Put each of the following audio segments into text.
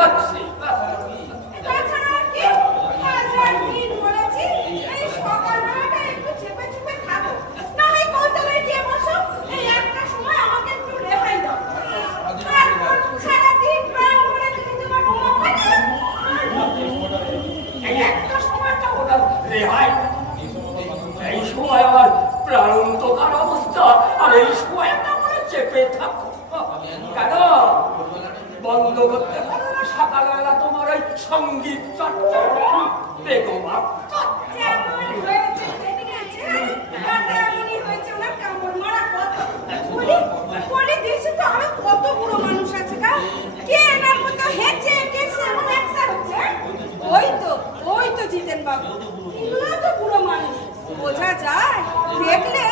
ঘুমাচ্ছি। এই সময় আমার প্রাণান্তকার অবস্থা, আর এই সময়টা বলে চেপে থাকো কেন? বন্ধ করতে পারো না সকালবেলা তোমার ওই সঙ্গীত চর্চা? বেগম কত বুড়ো মানুষ আছে গা, কে এনার মতো হেঁচে কেসে এমন অ্যাকশন হচ্ছে। ওই তো জিতেন বাবু, এগুলো তো বুড়ো মানুষ, বোঝা যায়, দেখলে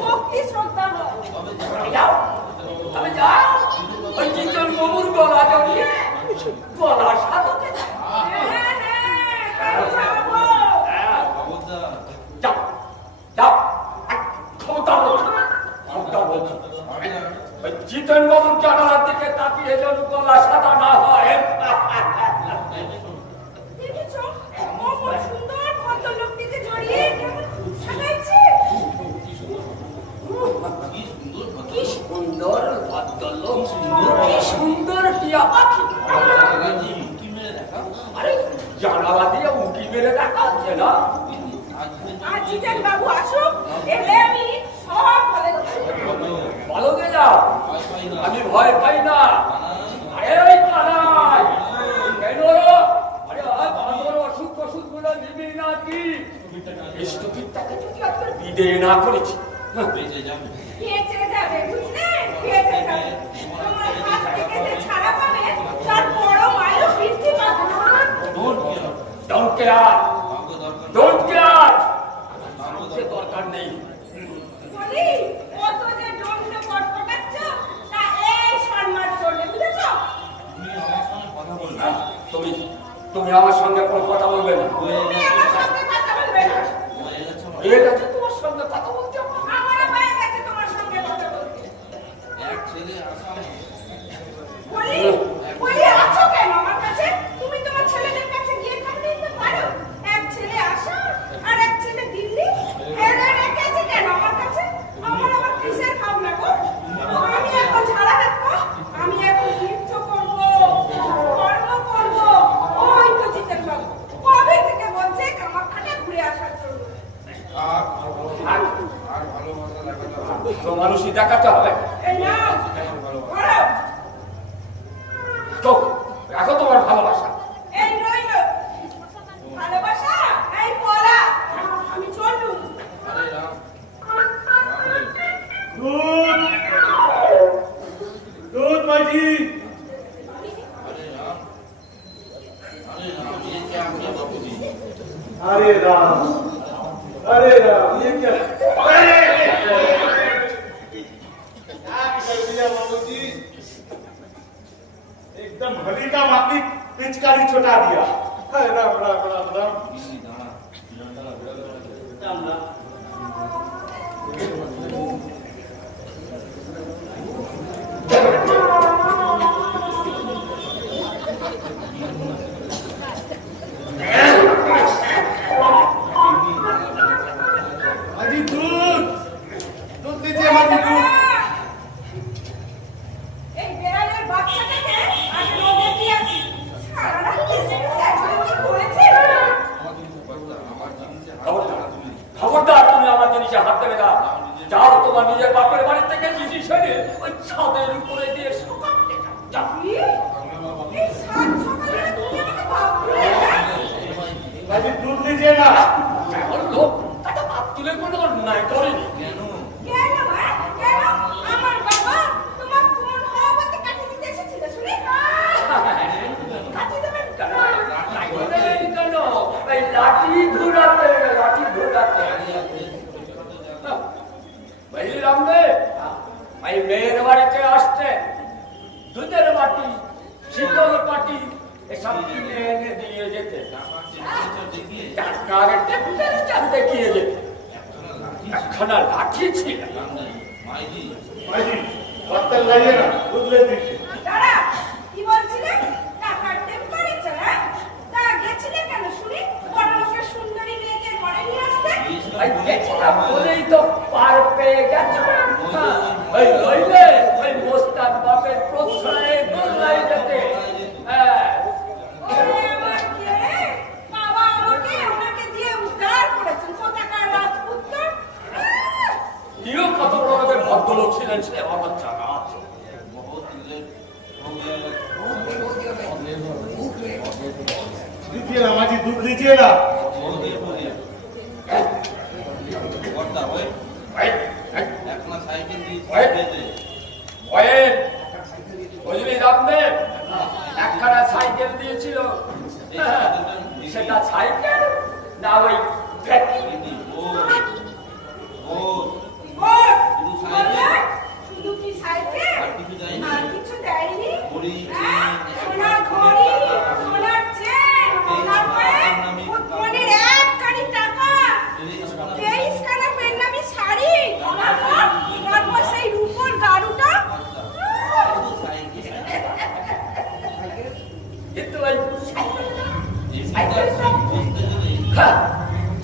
ভক্তি শ্রদ্ধা হয়। তবে যাও ওই জিতেন বাবুর গলা জড়িয়ে গলা সাধকে জিতেন বাবুর জানালার দিকে তাকিয়ে যেন গলা সাদা না হয়। কি সুন্দর ভদ্রলোক, কি সুন্দর টিয়া পাখি। আরে জানালা দিয়ে উঁকি মেরে দেখা হচ্ছে না? জিতেন বাবু আসুক, এলে আমি সব বলো গে যাও, আমি ভয় পাই না। আরে ওই পালাই কেন? আরে তোর অসুখ টসুখ গুলো নিবি নাকি? ইষ্টপিতাকে যদি আজকে বিদে না করেছি যাবে, বুঝলে? তোমার হাত থেকে যে ছাড়া পাবে তার বড় মায়ের বৃদ্ধি পাবে। Don't care. Don't care. দরকার নেই। বলি কত যে ডন্ড কটকটাচ্ছ, তা এই সম্মান চলবে, বুঝেছো? তুমি আমার সঙ্গে কোনো কথা বলবে না। তুমি আমার সঙ্গে কথা বলবে না। হয়ে গেছে তোমার সঙ্গে কথা বলতে। আমার হয়ে গেছে তোমার সঙ্গে কথা বলতে। এক ছেলে আসাম বলি আছো কেন আমার কাছে? তুমি তোমার ছেলেদের কাছে গিয়ে থাকতে পারো। এক ছেলে আসা আর এক ছেলে দিল্লি, এরা রেখেছে কেন আমার কাছে? আমার কিসের ভাবনা গো? আমি এখন ঝাড়া রাখবো, আমি এখন তীর্থ করবো, কর্ম করবো। ওই তো জিতেন বাবু কবে থেকে বলছে কামাখ্যাটা ঘুরে আসার জন্য। আর ভালোবাসা দেখাতে হবে, মানুষই দেখাতে হবে। এই নাও বলো, তো রাখো তোমার ভালোবাসা। এই রইল ভালোবাসা, এই পলা, আমি চললুম। আরে রাম दूध भाजी। अरे राम ये क्या किया बाबूजी? अरे राम ये क्या कर दिया बाबूजी? एकदम हरी का मापी पिचकारी छोटा दिया। राम राम राम राम राम राम। খবরদার তুমি আমার জিনিসে হাত দেবে না। যাও তোমার নিজের বাপের বাড়ি থেকে জিনিস এনে ওই ছাদের উপরে দিয়ে শুকাতে যাও। भाजी दूध लीजिए ना। এখন লোক তাকে বাপ তুলে কোনো অন্যায় করেনি। কেন? আমার বাবা তোমার কোন হওয়াতে কাটি দিতে এসেছিল শুনি? কাটি দেবেন কেন? লাঠি ঘুরাতে বুঝলি রামদেব, ভাই মেয়ের বাড়িতে আসছে দুধের বাটি, শীতল পাটি এসব কিনে এনে দিয়ে যেতে, দেখিয়ে যেতে। একখানা লাঠি ছিল। भाजी बर्तन लाइए ना, दूध ले दीजिए। দাঁড়া, কি বলছিলে? টাকার টেবিল लीजिए ना माँ जी, दूध लीजिए ना। बहुत ही बढ़िया করতা ওই ভাই একনা সাইকেল দিয়ে ওই যেতে ওই বুঝলি রামদে একখানা সাইকেল দিয়েছিল সেটা সাইকেল না ওই ট্যাক্সি ও ও বস, শুধু সাইকেল? বললেন? শুধু কি সাইকেল? আর কিছু দেয়নি? আর কিছু দেয়নি? ঘড়ি, হ্যাঁ, চেন, সোনার ঘড়ি, সোনার চেন, তারপরে ফুটবলের একখানি টাকা, 23 খানা পেন্নামি শাড়ি, তারপর সেই রূপোর গাড়ুটা। শুধু সাইকেল কিন্তু ওই সাইকেলটা বসতে গেলে হ্যাঁ,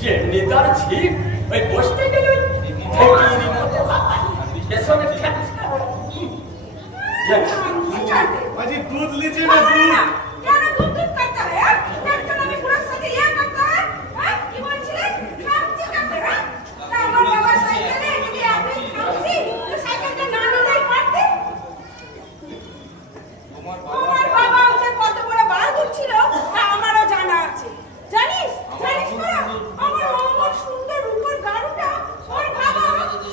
যেমনি তার ছিপ ওই বসতে গেল ঠেকিয়ে মতো পেছনে ঠেকছে। माँ जी दूध लीजिए ना, दूध। কেন দুধ দুধ করতে হয়, হ্যাঁ? পেন্নামি বুড়োর সাথে ইয়ে করতে হয়, হ্যাঁ? কি বলছিলেন? খামচি করতে, হ্যাঁ? তা আমার বাবার সাইকেলে যদি আপনি খামচি, তো সাইকেলটা না নিলেই পারতেন। তোমার তোমার বাবা যে কত বড় বাহাদুর ছিল তা আমারও জানা আছে। জানিস না? আমার অমর সুন্দর রূপোর গাড়ুটা ওর বাবা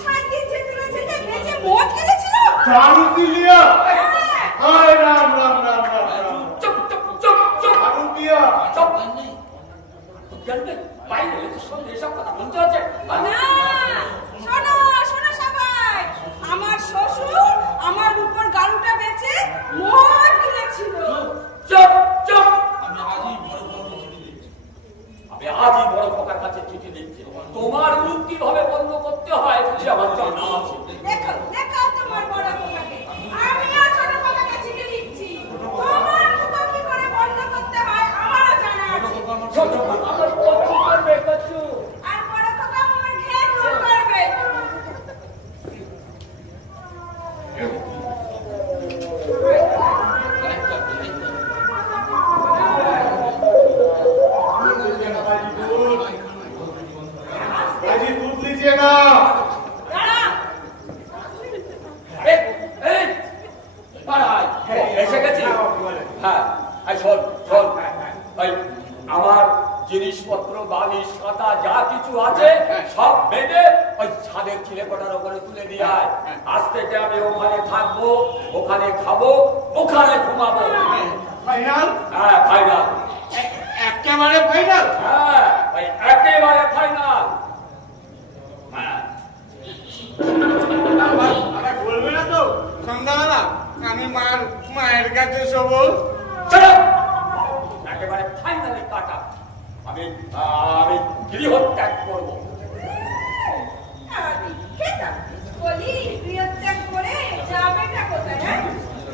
7 দিন যেতে না যেতে বেঁচে মদ খেলেছিল। दारू पी लिया। হ্যাঁ। हाय राम राम राम राम राम। চুপ চুপ চুপ চুপ दारू पिया। চুপ নেই জানবে বাইরে লোকের সঙ্গে এসব কথা বলতে হচ্ছে না, শোনো শোনো সবাই, আমার শ্বশুর আমার রূপোর গাড়ুটা বেচে মদ কিনেছিল। চুপ চুপ আমি আজই বড় বড় ছুটি দিচ্ছি আমি আজই বড় খোকার কাছে চিঠি দিচ্ছি তোমার রূপ কিভাবে বন্ধ করতে হয় সে আমার জানা আছে। দেখো দেখো তোমার বড় খোকাকে, আমিও ছোট খোকাকে চিঠি দিচ্ছি। তোমার খোকা কি করে বন্ধ করতে হয় আমারও জানা আছে। ছোট খোকা আমার কচু করবে কচু। আর বড় খোকা আমার ঘেন্না করবে। লাইটটা माँ जी दूध लीजिए ना। দাঁড়া, এই এই পাড়ায় এসে গেছি হ্যাঁ এই শোন শোন এই আমার জিনিসপত্র বালিশ খাতা যা কিছু আছে সব বেঁধে ওই ছাদের ছিলেকোটার ওপরে তুলে দিয়ে আয়। আজ থেকে আমি ওখানে থাকবো, ওখানে খাবো, ওখানে ঘুমাবো। फाइनल। হ্যাঁ ফাইনাল। একেবারে ফাইনাল। হ্যাঁ ওই একেবারে ফাইনাল। হ্যাঁ আরে বলবে না তো সন্ধ্যাবেলা আমি মায়ের কাছে শোবো। চলো একেবারে ফাইনালি কাটা। আমি আমি গৃহত্যাগ করবো। আমি খেতাম। বলি গৃহত্যাগ করে যাবেটা কোথায়, হ্যাঁ?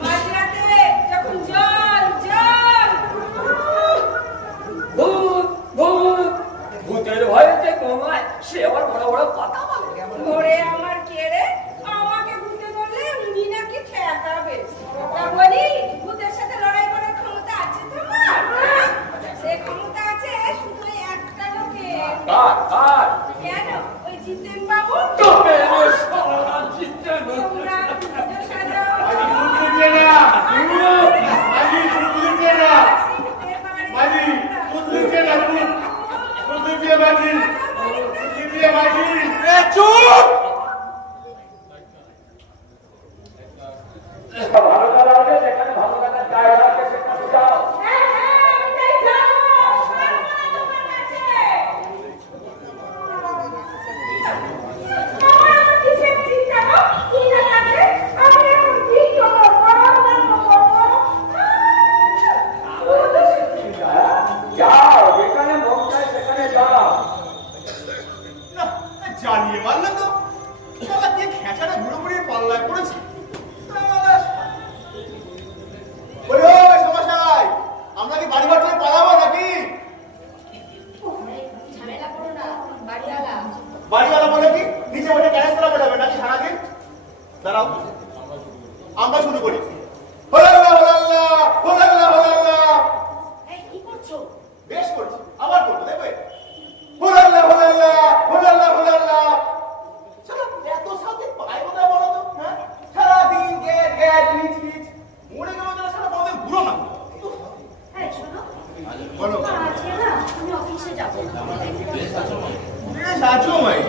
মাঝরাতে যখন জল জল ভূত ভূত ভূতের ভয়ে যে ঘুমায় সে আবার বড় বড় কথা বলে। ঘরে আমার কে রে? আমাকে ভূতে বললে উনি নাকি ঠেকাবে। ওটা বলি ভূতের সাথে লড়াই করার ক্ষমতা আছে তোমার, হ্যাঁ? সে ক্ষমতা আছে শুধু ওই একটা লোকের। কার কার কেন? ওই জিতেন বাবু। তবে আমার সারা চিন্তা তোমরা পুজো সাজাও। মাঝি দুধ লীজিए না। মাঝি দুধ লীজিए না। माजी दूध लीजिए ना, दूध लीजिए माजी, दूध लीजिए माजी। चुप। ভালো কাজ আছে যেখানে ভালো কাজের জায়গা আছে সেখানে যাও। হ্যাঁ হ্যাঁ আমি তাই যাবো। সর্বনা তোমার কাছে। আমার কিসের চিন্তা গো? কি না কাছে? আমি এখন কি করবো? যাও যেখানে মন চায় সেখানে যাও। না জানিয়ে মারলে তো শালা দিয়ে খেঁচাটা ঘুরে ঘুরে পাল্লায় পড়েছে। ওরে ওই সমস্যায় আমরা কি বাড়ি ঘর থেকে পালাবো নাকি? ঝামেলা করো না বাড়িওয়ালা। বাড়িওয়ালা বলে কি নিচে বসে গ্যারেজ চালাবে যাবে নাকি সারাদিন? দাঁড়াও আমরা শুরু করি। হোলাল্লা হোলাল্লা হোলাল্লা হোলাল্লা। এই কি করছো? বেশ করছি, আবার করবো দেখবে। হোলাল্লা হোলাল্লা হোলাল্লা হোলাল্লা। শালা এত সাথে পায় কোথায় বলো তো? হ্যাঁ সারাদিন গ্যাট গ্যাট হিচ হিচ মরে গেল যারা সারা বড়দের বুড়ো না। এই শোনো, বলো। আজকে আমি অফিসে যাবো। বেশ আছো ভাই। বেশ আছো ভাই।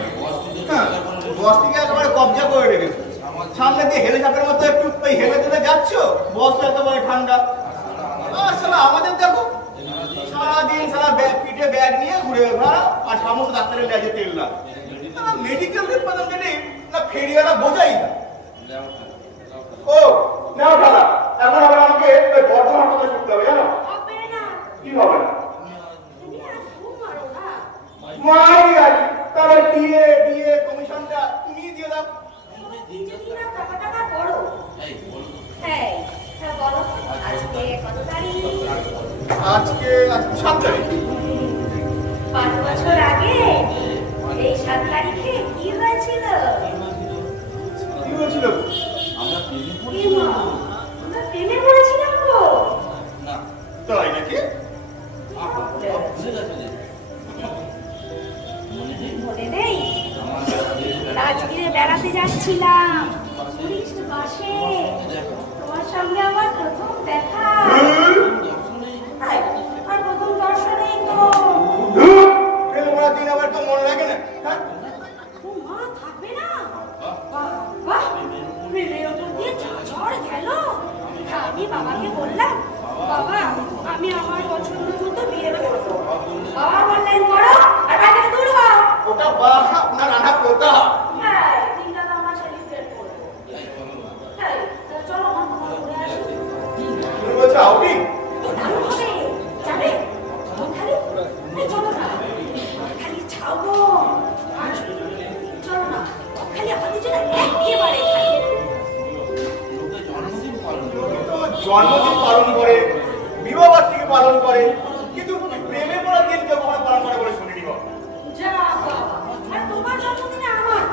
হ্যাঁ, বস থেকে একেবারে কবজা করে রেখেছে। সামনে দিয়ে হেলে চাপের মতো একটু হেলে তুলে যাচ্ছ, বস একেবারে ঠান্ডা। আসলে আমাদের দেখো সারাদিন সারা পিঠে ব্যাগ নিয়ে ঘুরে বেড়া আর সমস্ত ডাক্তারের লেজে তেল না। মেডিকেল রিপ্রেজেন্টেটিভ না ফেরিওয়ালা বোঝাই না। ও নাও দাদা, এখন আবার আমাকে বর্ধমান কথা শুনতে হবে জানো? হবে না, কি হবে না? তুমি আর ঘুম মারো না। মাই আজ তাহলে দিয়ে কমিশনটা তুমি দিয়ে দাও। তুমি যদি না টাকা করো। এই বলো তো। হ্যাঁ, বলো আজকে কত তারিখ? আজকে 7 তারিখ। 5 বছর আগে এই 7 তারিখে কি হয়েছিল? কি হয়েছিল? আমরা প্রেমে পড়ি। কি মা, আমরা প্রেমে পড়েছিলাম গো। না, তাই নাকি? ভুলে গেছো যে। মনে নেই? মনে নেই? আমার রাজগিরে বেড়াতে যাচ্ছিলাম টুরিস্ট বাসে, তোমার সঙ্গে আমার প্রথম দেখা। আর প্রথম দর্শনেই তো ফেলে পড়ার দিন আবার তো মনে লাগে না। হ্যাঁ? ও মা থাকবে না। বাহ, প্রেমের ওপর দিয়ে ঝড় গেল। আমি বাবাকে বললাম, বাবা আমি আমার পছন্দ মতো বিয়ে করবো। বাবা বললেন করো, আর বাড়ি থেকে দূর হও। ওটা বাহ আপনার রান্না করতে হয়। হ্যাঁ, দিনটা তো আমরা সেলিব্রেট করবো। হ্যাঁ, চলো মা তোমার ঘুরে আসো। তুমি বলছো আউটিং? দারুণ হবে, যাবে? খালি চলো না, খালি ছাড়বো। চলো না, খালি আমাদের জন্য একেবারে খালি। লোকে জন্মদিন পালন করে। লোকে তো জন্মদিন পালন করে, বিবাহ বার্ষিকী পালন করে, কিন্তু প্রেমে পড়ার দিন কেউ কখনো পালন করে বলে শুনিনি বাবা। যা বাবা, আর তোমার জন্মদিনে আমার,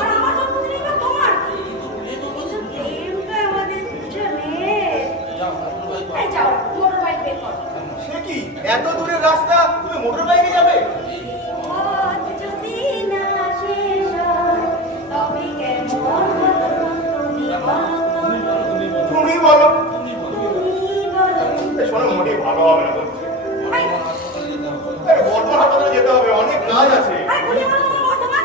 আর আমার জন্মদিনে এবার তোমার। প্রেমটা আমাদের দুজনের। যাও, ঠাকুর ভাই এই যাও, মোটর বাইক বের করো। সে কি এত দূরের রাস্তা তুমি মোটর বাইকে যাবে? পথ যদি না শেষ হয়, তবে কেমন হতো তুমি বলো তো? তুমি বলো। তুমি বলো। শোনো মোটেই ভালো হবে না বলছে। এই, হাসপাতালে যেতে হবে। বর্ধমান হাসপাতালে যেতে হবে, অনেক কাজ আছে। আরে গুলি মারো না বর্তমান।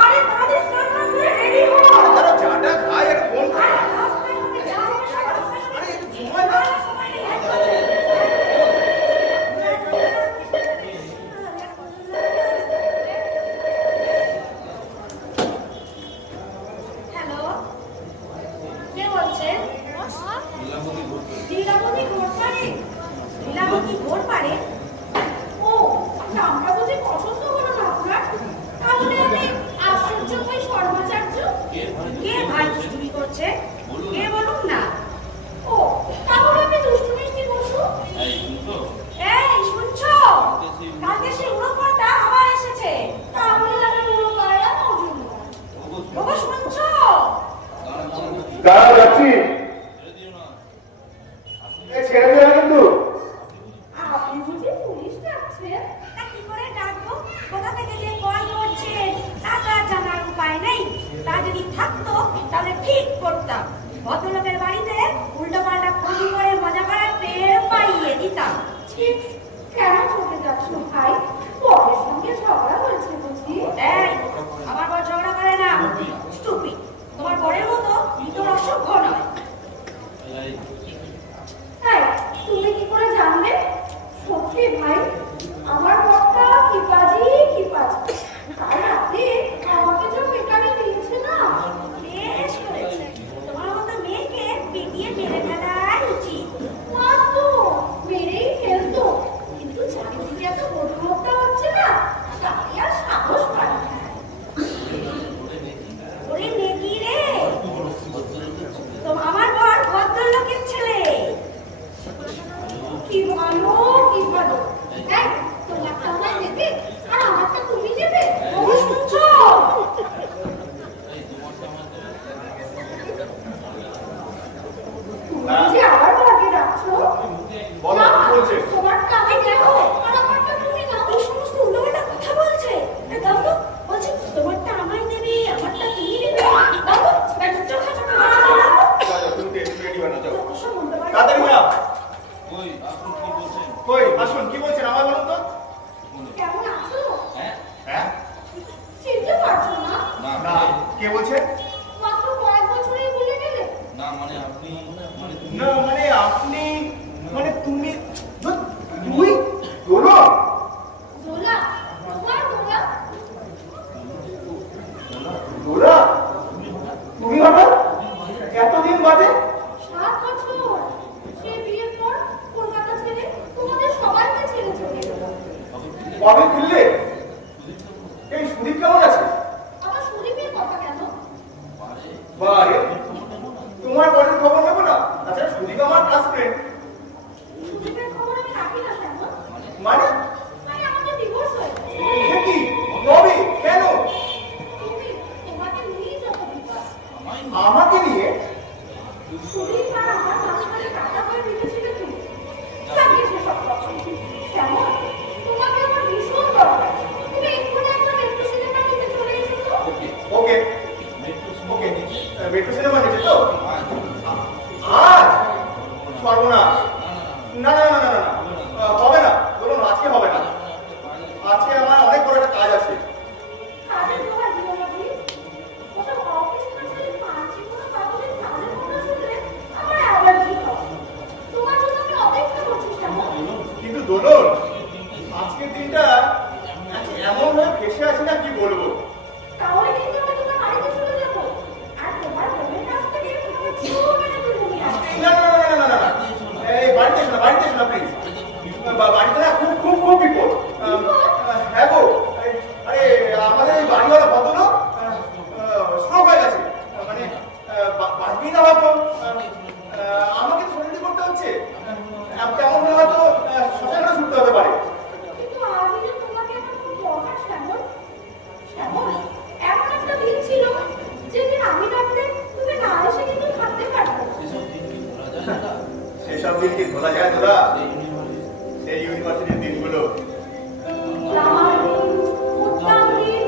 আরে তাদের স্নান করে রেডি হও। তারা চাটা খায় আর ফোন করে। আরে রাস্তায় হবে, যাও সব রাস্তায় হবে। আরে একটু সময় দাও। সময় নেই। হ্যালো, কে বলছেন? লীলাবতী ঘুরতে। লীলাবতী ঘোরপাড়ে? লীলাবতী ঘোরপাড়ে? ও, নামটা বুঝি পছন্দ হলো না আপনার? তাহলে আমি আশ্চর্য ভাই শর্মাচার্য? কে ভাই দুষ্টুমি করছে? কে বলুন না? ও, তাহলে আমি দুষ্টু মিষ্টি বসু? এই শুনছো? এই শুনছো? কালকে সেই উড়োপাটা আবার এসেছে। তাহলে আমি উড়োপাড়া মজুমদার। ওগো শুনছো? দাঁড়া যাচ্ছি। ছেড়ে দিও না। এ ছেড়ে দিও না কিন্তু। আপনি বুঝি পুলিশ ডাকছেন? তা কি করে ডাকবো? কোথা থেকে যে কল করছেন তা তো আর জানার উপায় নেই। তা যদি থাকতো তাহলে ঠিক করতাম। ভদ্রলোকের বাড়িতে উল্টো পাল্টা ফোন করে মজা করার টের পাইয়ে দিতাম। ঠিক কেন চলে যাচ্ছ ভাই? বরের সঙ্গে ঝগড়া হয়েছে বুঝি? এই, আমার বর ঝগড়া করে না। স্টুপিড, তোমার বরের মতো ভিতর অসভ্য নয়। এই এই, তুমি কি করে জানলে? সত্যি ভাই, আমার বরটা কিপাজি। কাল রাতে আমাকে যে পেটানি দিয়েছে না। বেশ করেছে, তোমার মতো মেয়েকে পিটিয়ে মেরে ফেলাই উচিত। না তো, মেরেই ফেলতো। কিন্তু চারিদিকে এত বদমুখটা হচ্ছে না, তাই আর সাহস পাই না। ওরে নেকি রে, তো আমার বর ভদ্রলোকের ছেলে। কি ভালো। এই, তোমারটা আমায় দেবে আর আমারটা তুমি দেবে? ও শুনছো? তুমি যে আর ভাগে রাখছো। বলো, না, কি বলছে? তোমারটা আমি দেখো আর আমারটা তুমি নাও। এই সমস্ত উল্টোপাল্টা কথা বলছে। দাও তো, বলছি তোমারটা আমায় দেবে, আমারটা তুমি দেবে। দাও তো, একটা চোখা চোখা কথা বলো। যাও, যাও, তুমি রেডি বানা যাও। সব উল্টোপাল্টা। তাড়াতাড়ি যাও। কই, আপনি কি বলছেন? কই আসুন, কি বলছেন আমার কবে ফিরলে? এই সুদীপ কেমন আছে? আমার সুদীপের কথা কেন? বারে, তোমার বাড়ির খবর নেবো না? তাছাড়া সুদীপ আমার ক্লাস ফ্রেন্ড। সুদীপের খবর আমি রাখি না কেন? মানে? মানে আমাদের ডিভোর্স হয়েছে। সে কি? কবে? কেন? তুমি তোমাকে নিয়ে যত বিপদ। আমাকে নিয়ে? সুদীপ আর আমার মাঝখানে টাকা করে রেখেছিলে তুমি। চাকরি সেসব কথা। কেমন? তোমাকে আমার ভীষণ দরকার। তুমি এক্ষুনি একটা মেট্রো সিনেমা নিতে চলে এসো তো। ওকে ওকে, মেট্রো সিনেমা নিচে তো? আজ? সর্বনাশ, না না না না না না, হবে না, বলুন আজকে হবে না। আজকে আমার অনেক বড় একটা কাজ আছে। কাজের কথা দিও না প্লিজ। ওসব অফিস কাছারি পাঁচি কোনো কাগজের কাজের কথা শুনলে আমার অ্যালার্জি হয়। তোমার জন্য আমি অপেক্ষা করছি কেমন? কিন্তু দোলন, আজকের দিনটা আজকে এমন ভাবে ফেসে আছি না, কি বলবো। তাহলে কিন্তু আমি তোমার বাড়িতে চলে যাবো। আর তোমার বোনের কাছ থেকে ছোট মেনে তুলে নিয়ে আসবো। না না না না না না, এই বাড়িতে এসো না, বাড়িতে এসো না প্লিজ। বাড়িতে না খুব খুব খুব বিপদ। হ্যাঁ গো, আরে আমাদের এই বাড়িওয়ালা ভদ্রলোক স্ট্রোক হয়ে গেছে। মানে বাঁচবি না হয়তো, আমাকে ছুটি করতে হচ্ছে। তেমন হলে হয়তো শ্মশানে ছুটতে হতে পারে। কিন্তু আজই যে তোমাকে আমার খুব দরকার শ্যামল। শ্যামল, এমন একটা দিন ছিল যেদিন আমি ডাকলে তুমি না এসে কিন্তু থাকতে পারবে না। সেসব দিন কি ভোলা যায় তোরা? সেই ইউনিভার্সিটির দিনগুলো। লাল দিন, উত্তাল দিন,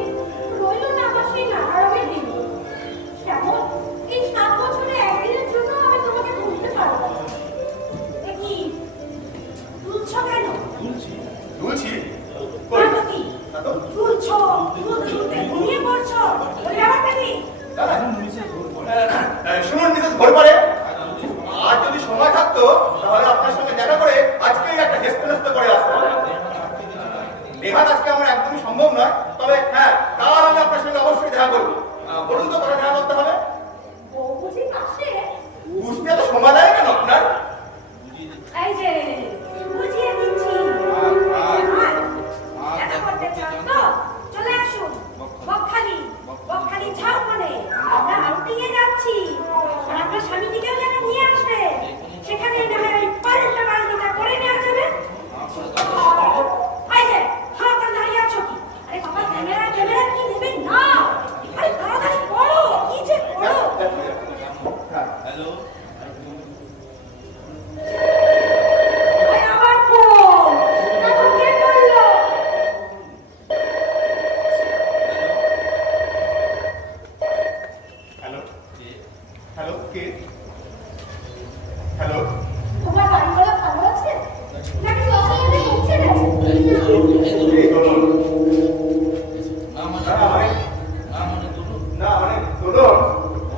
রইল না আমার সেই নানারঙের দিন। শ্যামল, এই 7 বছরে একদিনের জন্য আমি তোমাকে ভুলতে পারবো না। এ কি? তুলছ কেন? দুলছি? না তো কি? না তো? তুলছ, তুলতে ঘুমিয়ে পড়ছ। ওই ব্যাপারটা কি? শুনুন মিসেস ঘোরপাড়ে, আজ যদি সময় থাকতো তাহলে আপনার সঙ্গে দেখা করে আজকেই একটা হেস্ত করে আসতে হবে। নেহাত আজকে আমার একদমই সম্ভব নয়, তবে হ্যাঁ, কাল আমি আপনার সঙ্গে অবশ্যই দেখা করবো। বলুন তো কবে দেখা করতে হবে? ও বুঝি পাশে? বুঝতে এত সময় লাগে কেন আপনার? এই যে বুঝিয়ে দিচ্ছি। এটা করতে চান তো চলে আসুন। বকখালি ঝাড়খণ্ডে আমরা আউটিংয়ে যাচ্ছি। আর আপনার স্বামীটিকেও যেন নিয়ে আসবে। সেখানে না হয় ওই পাল্টা বাড়িটা করে নেওয়া যাবে। এই যে হাত দাঁড়িয়ে আছো কি? আরে বাবা, ক্যামেরা কি নেবে না? আরে তাড়াতাড়ি করো, কি যে করো। হ্যালো, ওই আবার ফোন। দেখো কে করলো। হ্যালো হ্যালো, কে? হ্যালো, তোমার বাড়িওয়ালা ভালো আছে নাকি শ্মশানে পৌঁছে গেছে? এই দোলন। না মানে না মানে না মানে ধরুন না মানে দোলন,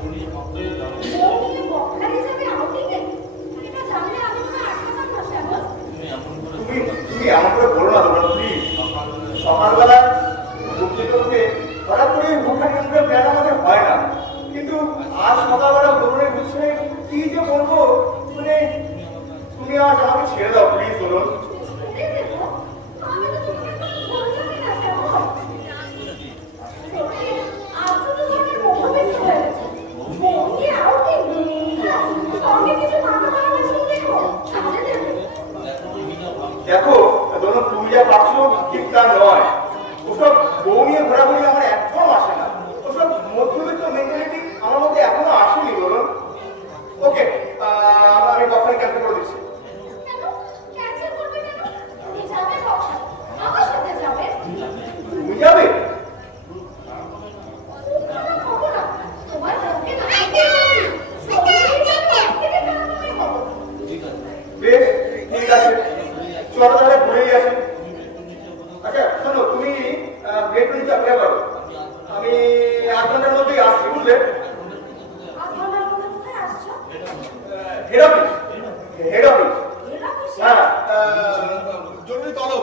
উনি মাত্রই যাবো। ও নিয়ে বকখালি যাবে আউটিংয়ে? এটা জানলে আমি তোমায় আটকাতাম না শ্যামল। তুমি এমন করে তুমি এমন করে বলো না দোলন প্লিজ। সকালবেলা ঘুরতে উঠে হঠাৎ করে মুখানি প্ল্যান আমাদের হয় না, কিন্তু আজ সকালবেলা দৌড়ে বুঝছে কি যে বলবো, মানে তুমি আজ আমাকে ছেড়ে দাও প্লিজ দোলন। ছেড়ে দেবো? আমি তো তোমাকে কোনো ভুল জানি না শ্যামল। দেখি, আজ তো তোমাকে মোহাবিত হয়ে গেছে। বৌদি আউটিং। সঙ্গে কিছু মাথা মারামারি দেখো, সামনে দেবে। দেখো দোলন, তুমি যা ভাবছো ঠিক তা নয়। ওসব বউ নিয়ে ঘোরাঘুরি আমার একদম আসে না। ওসব মধ্যবিত্ত মেন্টালিটি আমার মধ্যে এখনো আসেনি দোলন। ওকে, আমি কখনই ক্যান্সেল করে দিচ্ছি। কেন? ক্যান্সেল করবে কেন? তুমি যাবে কখন? আমার সাথে যাবে? তুমি যাবে? খুব খারাপ হবো না। তোমার বউকে না খেতে বলছি। সবাই যাবে, থেকে খারাপ আমি হবো। বেশ, ঠিক আছে, চলো তাহলে ঘুরেই আসি। আচ্ছা শোনো, তুমি বেডরুম নিচে অপেক্ষা করো, আমি 8 ঘন্টার মধ্যেই আসছি, বুঝলে? আধ ঘন্টার মধ্যে কোথায় আসছো? Head office. Head office? এর অফিসে? হ্যাঁ, জরুরি তলব।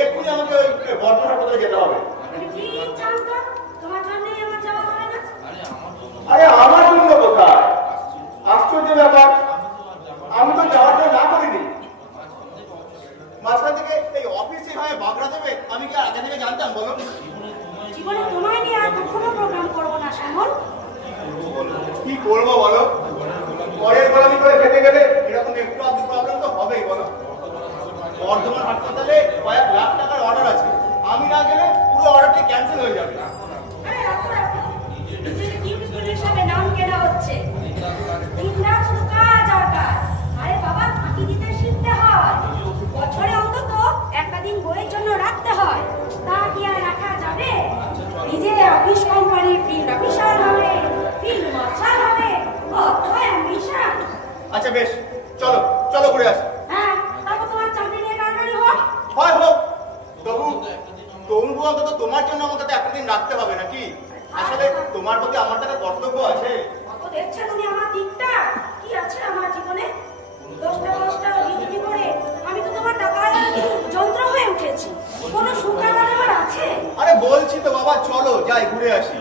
এক্ষুনি আমাকে ওই বর্ধমান হাসপাতালে যেতে হবে। তুমি কি জানতো? তোমার জন্যই আমার যাওয়া হবে না? আরে আমার জন্য কোথায়? আশ্চর্য ব্যাপার, আমি তো যাওয়ার জন্য না করিনি। মাঝখান থেকে এই অফিস যেভাবে বাগড়া দেবে আমি কি আর আগে থেকে জানতাম বলো? জীবনে তোমায় নিয়ে আর কখনো প্রোগ্রাম করবো না শ্যামল। কি করবো বলো? পরের গোলামি করে খেতে গেলে এরকম একটু আধটু প্রবলেম তো হবেই বলো। বর্ধমান হাসপাতালে কয়েক লাখ টাকার অর্ডার আছে, আমি না গেলে পুরো অর্ডারটি ক্যান্সেল হয়ে যাবে। আরে রাখো রাখো, নিজের ডিউটি করে হিসাবে নাম কেনা হচ্ছে। দিনরাত শুধু কাজ আর কাজ। আরে বাবা, ফাঁকি দিতে শিখতে হয়। বছরে অন্তত একটা দিন বইয়ের জন্য রাখতে হয়। তা কি আর রাখা যাবে? নিজে অফিস কোম্পানির ফিল্ড অফিসার হবে, ফিল্ড মার্শাল হবে, অথয় অ্যাম্বিশন। আচ্ছা বেশ, চলো চলো ঘুরে আসি। হ্যাঁ, তারপর তোমার চাকরি নিয়ে কারণই হোক। হয় হোক, তবু তবু অন্তত তোমার জন্য আমাকে তো একটা দিন রাখতে হবে নাকি? আসলে তোমার প্রতি আমার একটা কর্তব্য আছে। কত দেখছো তুমি আমার দিকটা? কি আছে আমার জীবনে? দশটা ডিউটি করে আমি তো তোমার টাকার যন্ত্র হয়ে উঠেছি। কোনো সুখার আমার আছে? আরে বলছি তো বাবা, চলো যাই ঘুরে আসি।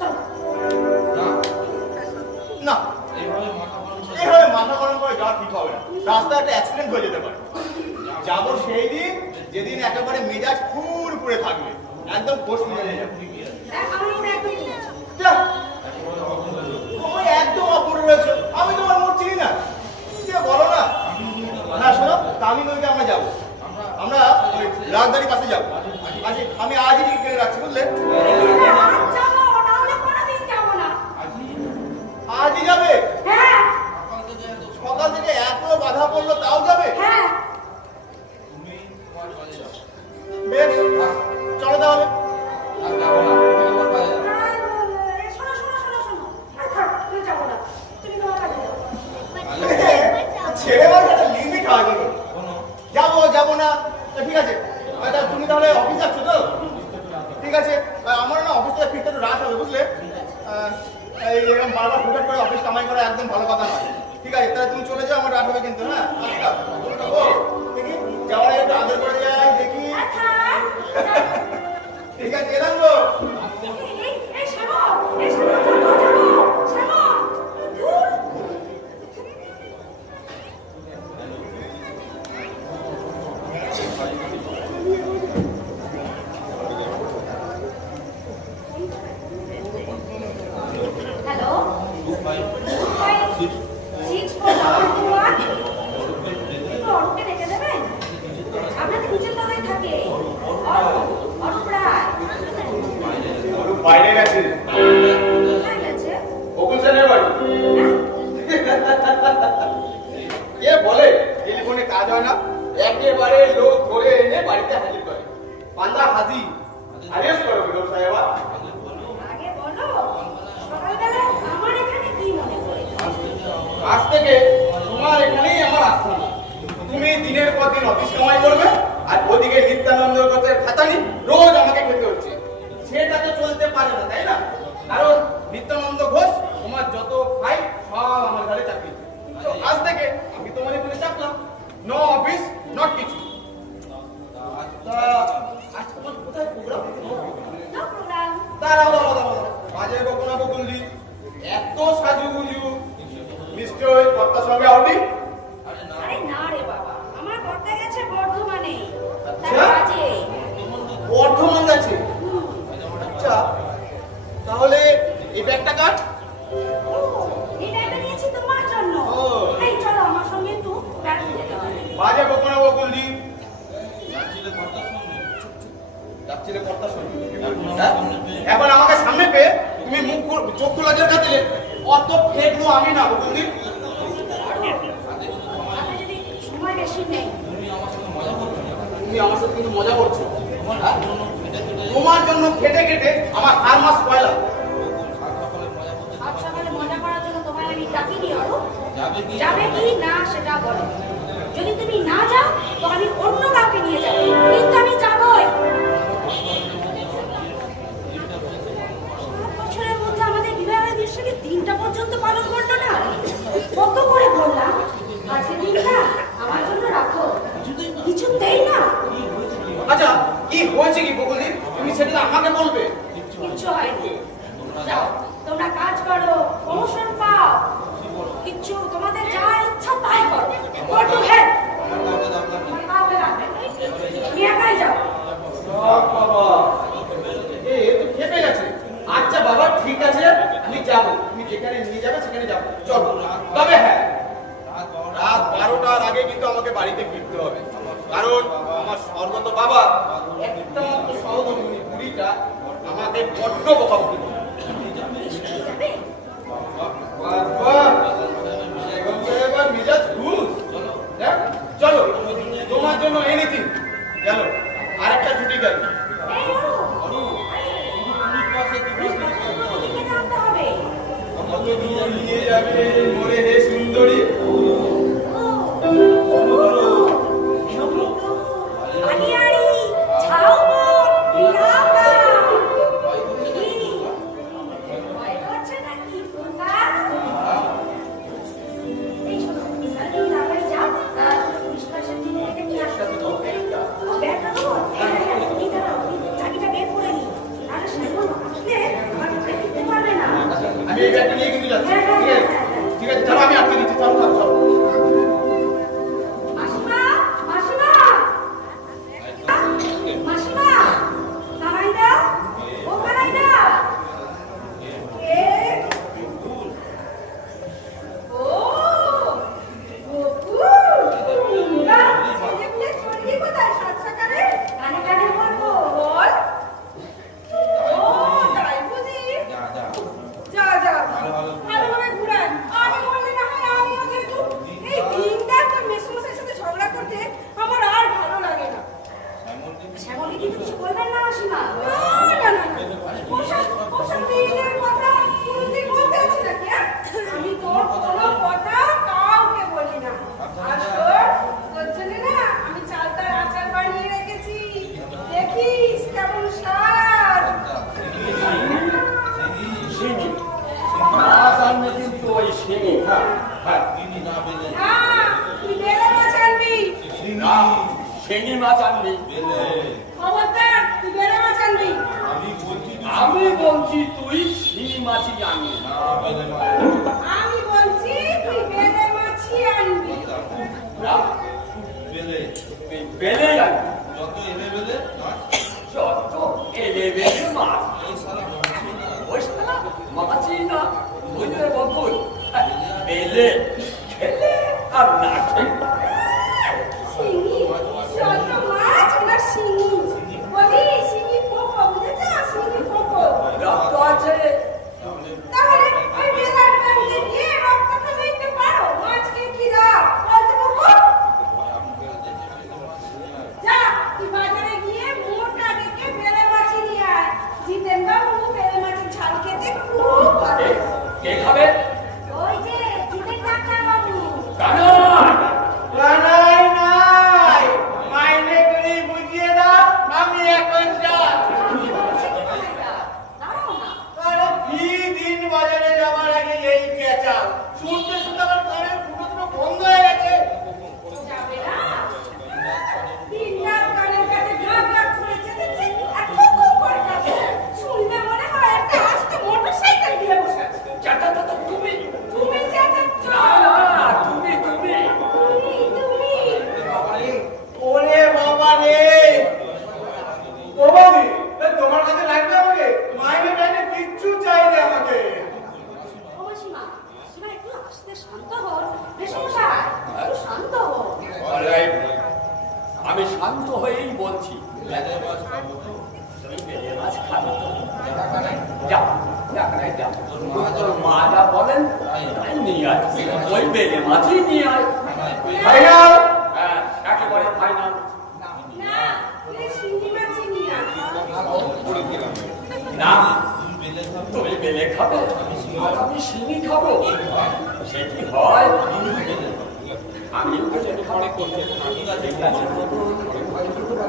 চলো। না, এইভাবে মাথা গরম করে যাওয়া ঠিক হবে না। রাস্তায় একটা অ্যাক্সিডেন্ট হয়ে যেতে পারে। যাবো সেই দিন যেদিন একেবারে মেজাজ ফুরফুরে থাকবে, একদম খোশ মেজাজে যাবে। আমার মনে একদম ঠিক আছে। যা, তুমি একদম অপর রয়েছে, আমি তোমার মোট চিনি না। যে বলো না। না শোনো, তামিল নদীতে আমরা যাবো। আমরা ওই রাজধানী পাশে যাবো। আচ্ছা, আমি আজই টিকিট কেটে রাখছি, বুঝলে? আজ যাবো, নাহলে কোনোদিন যাবো না। আজই যাবে? হ্যাঁ সকাল থেকে এত বাধা পড়লো তাও যাবে? হ্যাঁ। বেশ, চলো তাহলে। শোনো শোনো শোনো শোনো, আর থাক, তুমি যাবো না। তুমি তোমার কাজে যাও। ছেলে মানুষ একটা লিমিট হয় বলো। যাবো যাবো না, তো ঠিক আছে। তা তুমি তাহলে অফিস যাচ্ছ তো? ঠিক আছে, আমার না অফিস থেকে ফিরতে একটু রাত হবে, বুঝলে? এই এরকম বারবার হুটহাট করে অফিস কামাই করা একদম ভালো কথা নয়। ঠিক আছে, তাহলে তুমি চলে যাও, আমার রাত হবে কিন্তু। হ্যাঁ, আচ্ছা। ও দেখি যাওয়ার আগে একটু আদর করে যাই, দেখি। আর থাক। ঠিক আছে, এলাম গো। এই শ্যামল, এই শ্যামল, যাবো, শ্যামল, দূর। হ্যালো, 64221 একটু অরূপকে ডেকে দেবেন? আপনাদের নিচের তলায় থাকে। অরূপ রায়। বাইরে গেছে, কোথায় গেছে? বকুল সেনের বাড়ি। কে বলে টেলিফোনে কাজ হয় না? একেবারে লোক ধরে এনে বাড়িতে হাজির করে। পান্ডা হাজি আরেস্ট করো বিরোধ সাহেবা। আগে বলো, সকালবেলা আমার এখানে কি মনে করে? আজ থেকে তোমার এখানেই আমার আস্থানা। তুমি দিনের পর দিন অফিস কামাই করবে, আর ওদিকে নিত্যানন্দ গোত্রের খাতানি রোজ আমাকে খেতে হচ্ছে। সেটা তো চলতে পারে না, তাই না? কারণ নিত্যানন্দ ঘোষ তোমার যত ভাই সব আমার ঘরে চাকরি। তো আজ থেকে আমি তোমার এখানে চাকলাম। নো অফিস, নট কিছু। আজ তোমার কোথায় প্রোগ্রাম? No programme. দাঁড়াও দাঁড়াও দাঁড়াও, বাজে বকো না বকুলজি। এত সাজুগুজু, নিশ্চয়ই কর্তার সঙ্গে আউটিং? আরে না রে বাবা, আমার কর্তা গেছে বর্ধমানে। তার আচ্ছা। কাজে। বর্ধমান গেছে? আচ্ছা, তাহলে এই ব্যাগটা কাট। ও, এই ব্যাগটা নিয়েছি তোমার জন্য। ও। এই চলো আমার সঙ্গে একটু বেড়াতে যেতে হবে। বাজে বকো না বকুলজি। যাচ্ছিলে কর্তার সঙ্গে? হ্যাঁ? এখন আমাকে সামনে পেয়ে তুমি চোখ খোলাজের কাছে অত ফেকলো আমি না বকুলজি। আপনি যদি সময় বেশি নেই। তুমি আমার সাথে কিন্তু মজা করছো। হ্যাঁ? তোমার জন্য খেটে খেটে আমার 4 মাস পয়লা। সাত সকালে মজা করার জন্য তোমায় আমি ডাকিনি অরূপ। যাবে কি না সেটা বলো। যদি তুমি না যাও তো আমি অন্য কাউকে নিয়ে যাবো, কিন্তু আমি যাবোই। 7 বছরের মধ্যে আমাদের বিবাহের দৃশ্যকে 3টা পর্যন্ত পালন করলো না। কত করে বললাম আজকের দিনটা আমার জন্য রাখো, কিছুতেই না। আচ্ছা, কি হয়েছে কি বকুলজি? তুমি সেটা আমাকে বলবে। কিচ্ছু হয়নি। যাও, তোমরা কাজ করো, প্রমোশন পাও, কিচ্ছু তোমাদের যা ইচ্ছা তাই করো। Go to hell. কারণ আমার স্বর্গত বাবা একটা মাত্র সহধর্মিনী বুড়িটা আমাকে বড্ড বকাবকি করে। যাবে? বাবা, এখন তো এবার মেজাজ খুশ। দেখ, চলো তোমার জন্য এনিথিং গেল, আরেকটা ছুটি গেল। এই অরু, ওদিকে জানতে হবে। কত দূর নিয়ে যাবে মোরে হে সুন্দরী? আলিয়ারি, ছাউমো, মিরাকা। ভয় করছে নাকি তোমরা? এই শোনো, তাহলে তুমি তাড়াতাড়ি যাও, পুলিশ পাশের দিকে থেকে নিয়ে আসো। ও, ব্যাগটা দেবো? এই দাঁড়াও, এই চাবিটা বের করে নিই। নাহলে সাইমন আসলে আমার ঘরে ঢুকতে পারবে না। আমি এই ব্যাগটা নিয়ে কিন্তু যাচ্ছি, হ্যাঁ, হ্যাঁ, ঠিক আছে? হ্যাঁ, ঠিক আছে, চলো আমি আটকে দিচ্ছি, চলো চলো চলো। মাসিমা, মাসিমা, মাসিমা, কানাইদা, ও কানাইদা। কে? ও, গোকুল। তা, ছেলেপুলে চললি কোথায় সাত সকালে? কানে কানে বলবো। বল। ও, তাই বুঝি? যা, যা। ভালোভাবে ঘুরান। আমি বললে না হয় আমিও যেহেতু এই দিনটা তোর মেসমশাইয়ের সাথে ঝগড়া করতে আমার আর ভালো লাগে না। শ্যামলকে কিন্তু কিছু বলবেন না মাসিমা। না, না, না, না। ওসব মেয়েদের কথা কোনোদিন বলতে আছি নাকি, হ্যাঁ? আমি তোর কোনো কথা কাউকে বলি না। আর তোর জন্য না আমি চালতার আচার বানিয়ে রেখেছি। দেখিস কেমন স্বাদ। শিঙি মাছ আনবে কিন্তু ওই শিঙি। হ্যাঁ হ্যাঁ না, তুই বেলে মাছ আনবি। না, শিঙি মাছ আনবি। খবরদার, তুই বেলে মাছ আনবি। আমি বলছি তুই শিঙি মাছই আনবি। আমি বলছি তুই বেলে মাছই আনবি। না, তুই বেলে আনবি। যত এলে বেলে মাছ ওই শালা মাছই না, বুঝলে বকুল? বেলে খেলে আর না খেলে শিঙি, যত মাছ ওনার শিঙি। বলি শিঙি পোকো, বুঝেছো? শিঙি পোকো। রক্ত আছে। তাহলে ওই বেলার ব্যাংকে গিয়ে রক্ত খেলে নিতে পারো। মাছকে কি লাভ? বলতে পোকো। যা, তুই বাজারে গিয়ে মোটা দেখে বেলে মাছই নিয়ে আয়। জিতেন বাবু বেলে মাছের ঝাল খেতে খুব ভালো। কে খাবে? ওই যে জিতেন ডাক্তার বাবু। কানাই! কানাই নাই, মাইনে করে বুঝিয়ে দাও, আমি এখন যাই। আমি বলছি কি কানাইদা, দাঁড়াও না। আরে কি দিন বাজারে যাওয়ার আগে এই চেঁচাল, শুনতে শুনতে আমার কানের ফুটো দুটো বন্ধ হয়ে গেছে। যাবে না? দিনরাত কানের কাছে গাঁট গাঁট করে চেঁচাচ্ছে আর কুকু করে কাছে। শুনলে মনে হয় একটা আস্ত মোটরসাইকেল দিয়ে বসে আছে। চাটা তো তুমি। তুমি চেঁচাচ্ছ। না না, তুমি। তুমি। ওরে বাবা রে, ও বাবি, তোমার কাছে লাগবে আমাকে? মাইনে টাইনে কিচ্ছু চাই না আমাকে। ও মাসিমা, মাসিমা একটু আস্তে শান্ত হন। মেসমশাই, একটু শান্ত হন। অলরাইট, আমি শান্ত হয়েই বলছি। তুমি বেলে মাছ খাবে তো? যা, যা, কানাই, যা। তোর মা যা বলেন তাই নিয়ে আয়। ওই বেলে মাছই নিয়ে আয়। ফাইনাল। হ্যাঁ, একেবারে ফাইনাল। না, তুমি শিঙি মাছই নিয়ে আসো। না, তুমি বেলে খাবে আর আমি শিঙি খাবো। সে কি হয়? আমি খাওয়া করতে ঠিক আছে।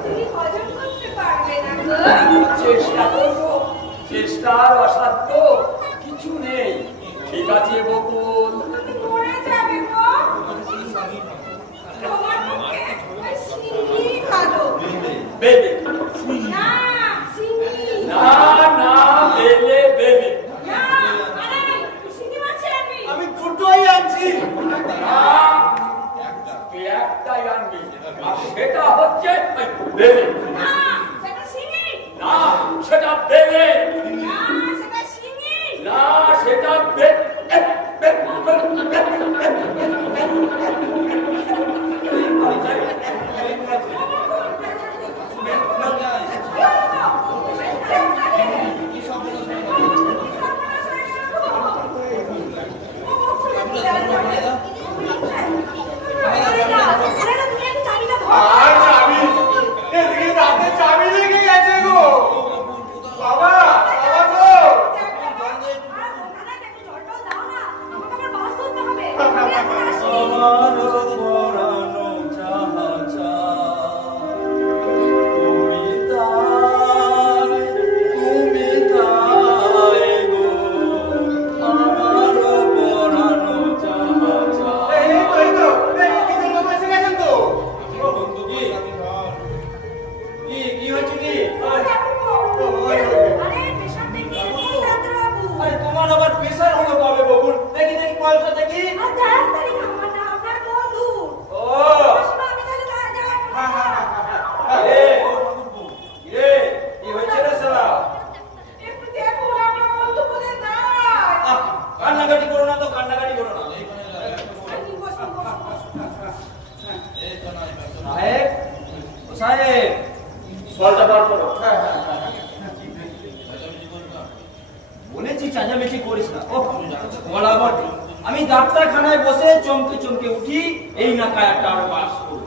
তুমি হজম করতে পারবে না গো। চেষ্টা করবো, চেষ্টার অসাধ্য কিছু নেই। ঠিক আছে বকুল। তুমি মরে যাবে গো। তোমার পক্ষে ওই শিঙি ভালো। বেলে না, শিঙি। না না, বেলে বেলে। না, আরে, শিঙি মাছই আনবি। আমি দুটোই আনছি। না, তুই একটাই আনবি আর সেটা হচ্ছে ওই বেলে। না, সেটা শিঙি। না, সেটা বেলে। না, সেটা শিঙি। না, সেটা বেলে। সাহেব সলটা বার করো। বলেছি চাঁচামেচি করিস না। ও বলা বটে, আমি ডাক্তারখানায় বসে চমকে চমকে উঠি, এই না কায়ারটা আরো বাস করি।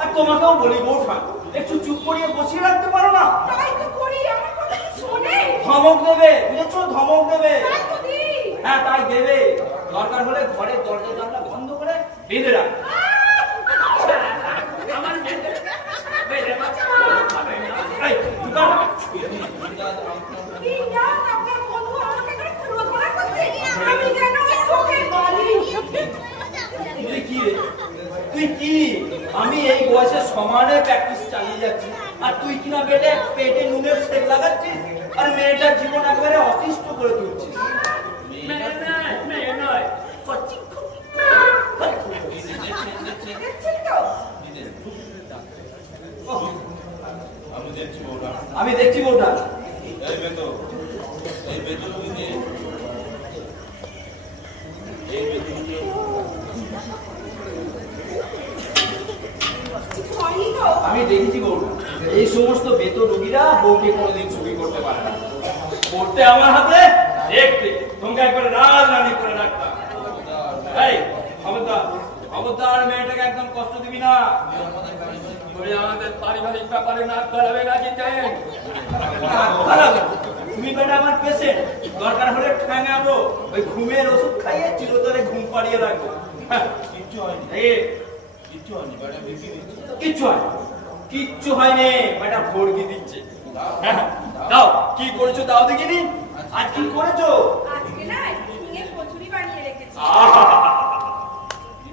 আর তোমাকেও বলি বৌঠা, একটু চুপ করিয়ে বসিয়ে রাখতে পারো না? তাই তো করি, আমার কথা কি শোনে? ধমক দেবে, বুঝেছো? ধমক দেবে। তাই তো দিই। হ্যাঁ তাই দেবে। দরকার হলে ঘরের দরজা জানলা বন্ধ করে বেঁধে রাখ। আমার বেঁধে রাখ। এই, ঢুকাও। এই না, আপনার বন্ধু আমাকে করে প্রতারণা করছে। আমি যেন ওর চোখের বালি। তুই কি রে? তুই কি? আমি এই বয়সে সমানে প্র্যাকটিস চালিয়ে যাচ্ছি, আর তুই কিনা পেটে নুনের সেক লাগাচ্ছিস, আর মেয়েটার জীবন একবারে অতিষ্ঠ করে তুলছিস। মেয়ে নয়, করছি খুব। দেখছেন তো? আমি দেখছি বউটা। আমি দেখছি বউটা। এই বেতো রুগীকে কিছু হয়নি তো? আমি দেখেছি বউটা। এই সমস্ত বেত রোগীরা বউকে কোনোদিন ছবি করতে পারে না। করতে আমার হাতে দেখতে তোমাকে একবারে লাল রানি করে রাখতাম। এই খবরদার মেয়েটাকে একদম কষ্ট দিবি না। আমাদের পারিবারিক ব্যাপারে নাক গলাবে না যেতে। তুমি বেটা আমার পেশেন্ট, দরকার হলে ঠ্যাঙাবো, ওই ঘুমের ওষুধ খাইয়ে চিরতরে ঘুম পাড়িয়ে রাখবো। কিচ্ছু হয়নি, এই কিচ্ছু হয়নি, বেটা বেশি দিচ্ছে। কিচ্ছু হয়নি, বেটা ভর্গি দিচ্ছে। দাও, কি করেছো দাও দেখিনি। আজ কি করেছো? আজকে না ঝিঙে কচুরি বানিয়ে রেখেছি। আহা!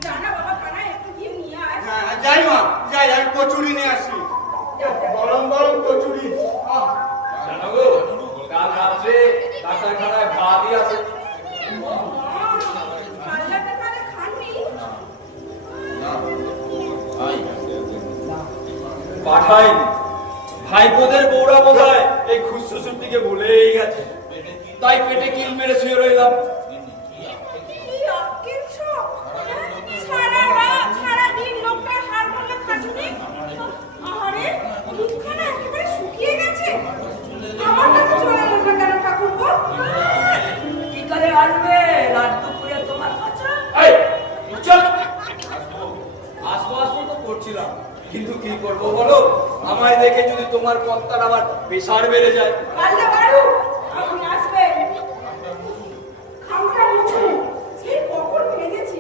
জানা বাবা কানা একটু গিয়ে নিয়ে আয়। হ্যাঁ যাই মা, যাই, আমি কচুরি নিয়ে আসি। গরম গরম কচুরি। জানো গো, কাল রাত্রে ডাক্তারখানায় ভাতই আছে। পাল্লাটা তাহলে খাননি? পাঠাইনি। ভাইপোদের বউরা বোধহয় এই খুশরুটিকে ভুলেই গেছে, তাই পেটে কিল মেরে শুয়ে রইলাম। কি আক্কেল সব? সারা রাত সারাদিন লোকটার হাড় ভাঙা খাটুনি। আরে মুখখানা একেবারে শুকিয়ে গেছে। আমার কাছে চলে এলো না কেন ঠাকুরপো? কি করে আসবে রাত দুপুরে তোমার কাছে? এই চল। আসবো তো করছিলাম, কিন্তু কি করবো বলো, আমায় দেখে যদি তোমার কর্তার আবার প্রেসার বেড়ে যায়। পাল্লা বাড়ু, আপনি আসবেন। খামটা মুছুন। সেই কখন ভেজেছি,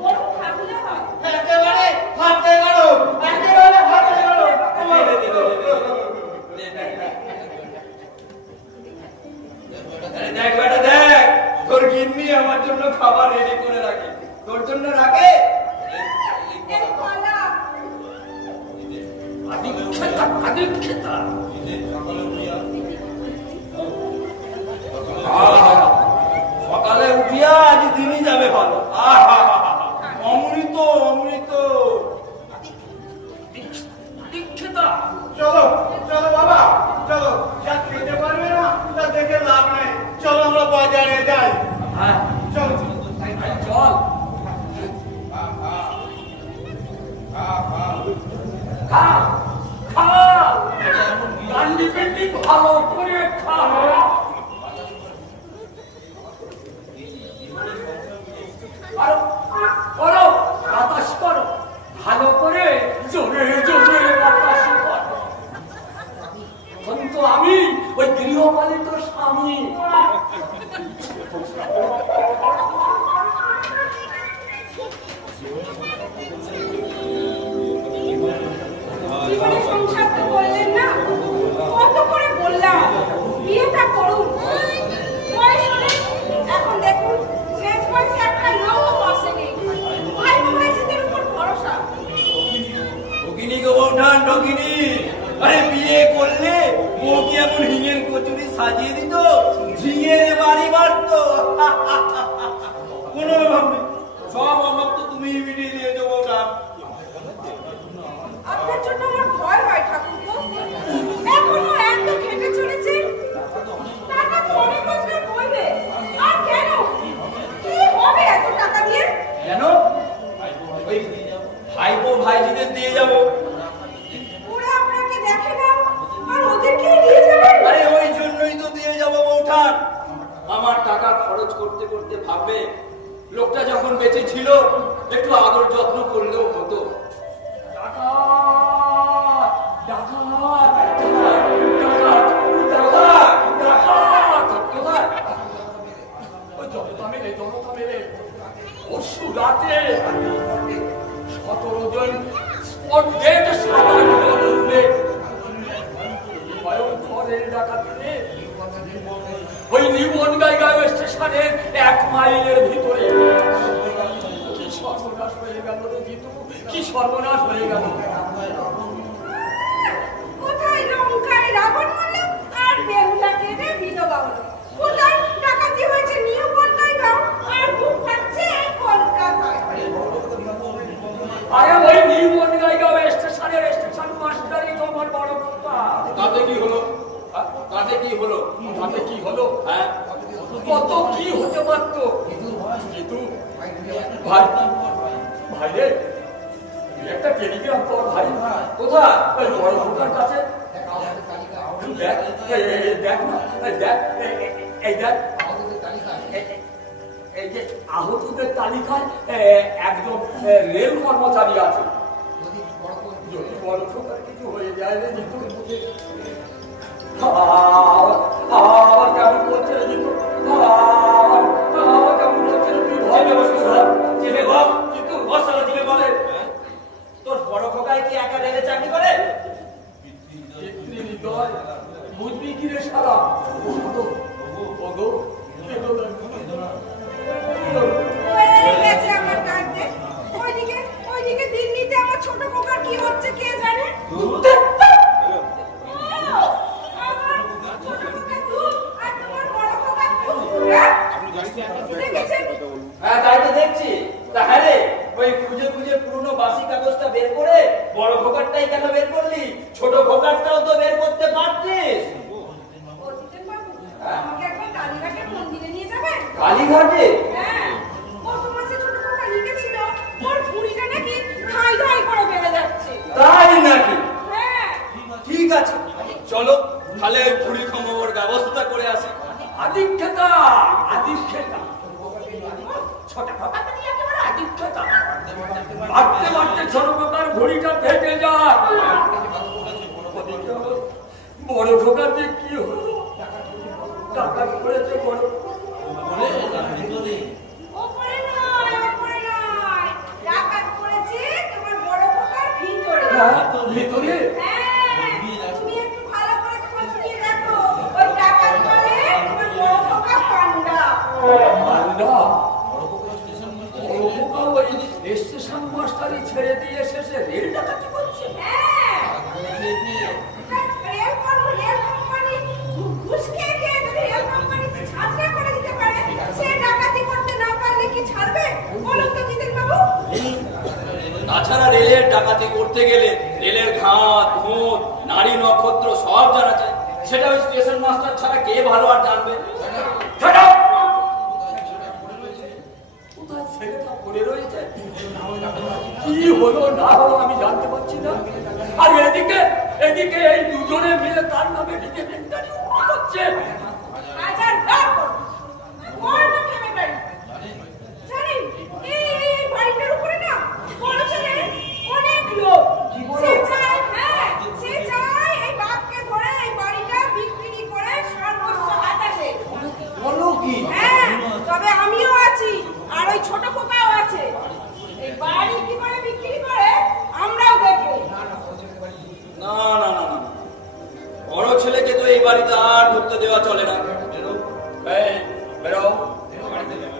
গরম থাকলে হয়। একেবারে হাতে গরম, একেবারে হাতে গরম। দেখ বেটা দেখ, তোর গিন্নি আমার জন্য খাবার রেডি করে রাখে। তোর জন্য রাখে। এই কলা, আদি খেতা। সকালে উঠিয়া সকালে উঠিয়া আজ দিনই যাবে ভালো। আহা অমৃত অমৃত। দীক্ষিতা চলো চলো বাবা, চলো। যা খেতে পারবে না তা দেখে লাভ নেই। চলো আমরা বাজারে যাই। হ্যাঁ চল। চল। খা খা, ডান্ডি পেন্ডি ভালো করে খা। করো বাতাস করো, ভালো করে জোরে জোরে বাতাস করো। এখন তো আমি ওই গৃহপালিত স্বামী। জীবনে সংসার তো করলেন না, কত করে বললাম বিয়েটা করুন। বয়স হলে এখন দেখুন শেষ বয়সে একটা লোক পাশে নেই। ভাই ভাইদের উপর ভরসা। ঢোকিনি গো বৌঠান ঢোকিনি। আরে বিয়ে করলে বউ কি এমন হিঙের কচুরি সাজিয়ে দিত, ঝিঙের বাড়ি মারতো? কোনো অভাব নেই, সব অভাব তো তুমি মিটিয়ে দিয়েছো বৌঠান। আপনার জন্য আমার ভয় হয় ঠাকুরপো। এখনো এত খেটে চলেছে, টাকা তো অনেক রোজগার করবে। আর কেন? কি হবে এত টাকা দিয়ে? কেন? ওই ভাইপো ভাইজিদের দিয়ে যাবো। ওরা সাবান উঠবে ভয়ঙ্করের ডাকাতিতে ওই নিবনগাঁও স্টেশনের 1 মাইলের ভিতরে কি সর্বনাশ হয়ে গেল রে জিতু, কি সর্বনাশ হয়ে গেল। কোথায় লঙ্কায় রাবণ হলো আর বেহুলাকে রে বিধবা হলো। কোথায় ডাকাতি হয়েছে নিউ বনগাঁও আর বুক ফাটছে কলকাতায়। আরে ওই নিবনগাঁও স্টেশনের স্টেশন মাস্টারই তো আমার বড় কথা। তাতে কি হলো? তাতে কি হলো? তাতে কি হলো? হ্যাঁ, কত কি হতে পারত। জিতু ভাই, ভাই রে তুই একটা টেলিগ্রাম কর ভাই। কোথায়? ওই বড় খোকার কাছে দেখ, দেখ না, দেখ এই দেখ এই যে আহতদের তালিকায় একজন রেল কর্মচারী আছে। যদি বড় খোকার কিছু হয়ে যায় রে জিতু, আবার কেমন করছে রে জিতু, আবার কেমন করছে রে। তুই ভয় চেপে বস, কিন্তু বস সালা চেপে বলে। তোর বড় খোকায় কি একা রেলে চাকরি করে? হৃদয় বুঝবি কি রে শালা। ওগো হয়ে গেছে আমার কাঁদতে। ওইদিকে দিল্লিতে আমার ছোট খোকার কি হচ্ছে কে জানে। আমার ছোট খোকা তুই আর তোমার বড় খোকা তুই। দেখেছেন? হ্যাঁ তাই তো দেখছি। তা হ্যাঁ রে, ওই খুঁজে খুঁজে পুরনো বাসি কাগজটা বের করে বড় খোকারটাই কেন বের করলি? ছোট খোকারটাও তো বের করতে পারতিস। ও জিতেন বাবু, আমাকে একবার কালীঘাটের মন্দিরে নিয়ে যাবেন? কালীঘাটে? হ্যাঁ, গত মাসে ছোট খোকা লিখেছিল ওর ভুঁড়িটা নাকি ধাই ধাই করে বেড়ে যাচ্ছে। তাই নাকি? হ্যাঁ, ঠিক আছে, চলো তাহলে ওই ভুড়ি কমানোর ব্যবস্থা করে আসি। আদিক্ষেতা ছোট খোকা তুমি একেবারে আদিক্ষেতা। মারতে মারতে ছোট খোকার ঘড়িটা ফেটে যায়। বড় খোকার যে কি হলো, টাকা করেছে বড় ওপরে নয়, ডাকাত করেছে তোমার বড় খোকার ভিতরে। ভিতরে। হ্যাঁ, তুমি একটু ভালো করে খোঁজনিয়ে দেখো। ওই ডাকাত বলে তোমার বড় খোকা পান্ডা। মালদা বড় খোকা ওই স্টেশন মাস্টারই ছেড়ে দিয়ে শেষে রেল ডাকাতি করছে। হ্যাঁ, রেল কোম্পানি ঘুষ খেয়ে খেয়ে যদি রেল কোম্পানি ছাড়া করে দিতে পারে, সে ডাকাতি করতে না পারলে কি ছাড়বে? বলুন তো জিতেন বাবু। তাছাড়া রেলের ডাকাতি করতে গেলে রেলের ঘাট, ধোঁত, নারী নক্ষত্র সব জানা যায়। সেটা ওই স্টেশন মাস্টার ছাড়া কে ভালো আর জানবে? Shut up! কোথায় ছেলেটা পড়ে রয়েছে? কি হলো না হলো আমি জানতে পারছি না। আর এদিকে এই দুজনে মিলে তার নামে লিখে মেন্টালি করছে। হাজার বার করুন। ওর মুখে আমি বাড়ি। জানেন, এই বাড়িটার উপরে না বড় ছেলে অনেক লোক। সে চায় এই বাপকে ধরে এই বাড়িটা বিক্রি করে সর্বস্ব হাতাতে। বলো কি? হ্যাঁ, তবে আমিও আছি আর ওই ছোট খোকাও আছে। এই বাড়ি কি করে বিক্রি করে আমরাও দেখবো। না না না না, বড় ছেলেকে তো এই বাড়িতে আর ঢুকতে দেওয়া চলে না। এই বেরো,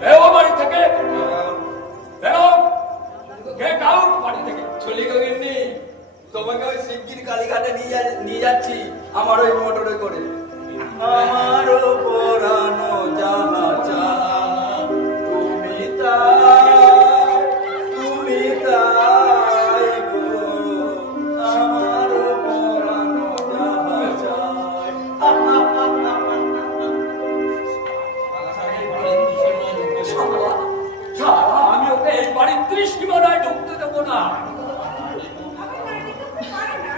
বেরো বাড়ি থেকে, বেরো, গেট আউট বাড়ি থেকে। চলে গেলেননি, তোমাকে ওই শিগগির কালীঘাটে নিয়ে যাচ্ছি আমার ওই মোটরে করে। আমারও পরানো জানা জানা তুমি তাই গো, আমারও পরানো জানা যায়। শালা, আমি ওকে এই বাড়ির ত্রিসীমানায় ঢুকতে দেবো না। আমি বাড়ি ঢুকতে পারি না।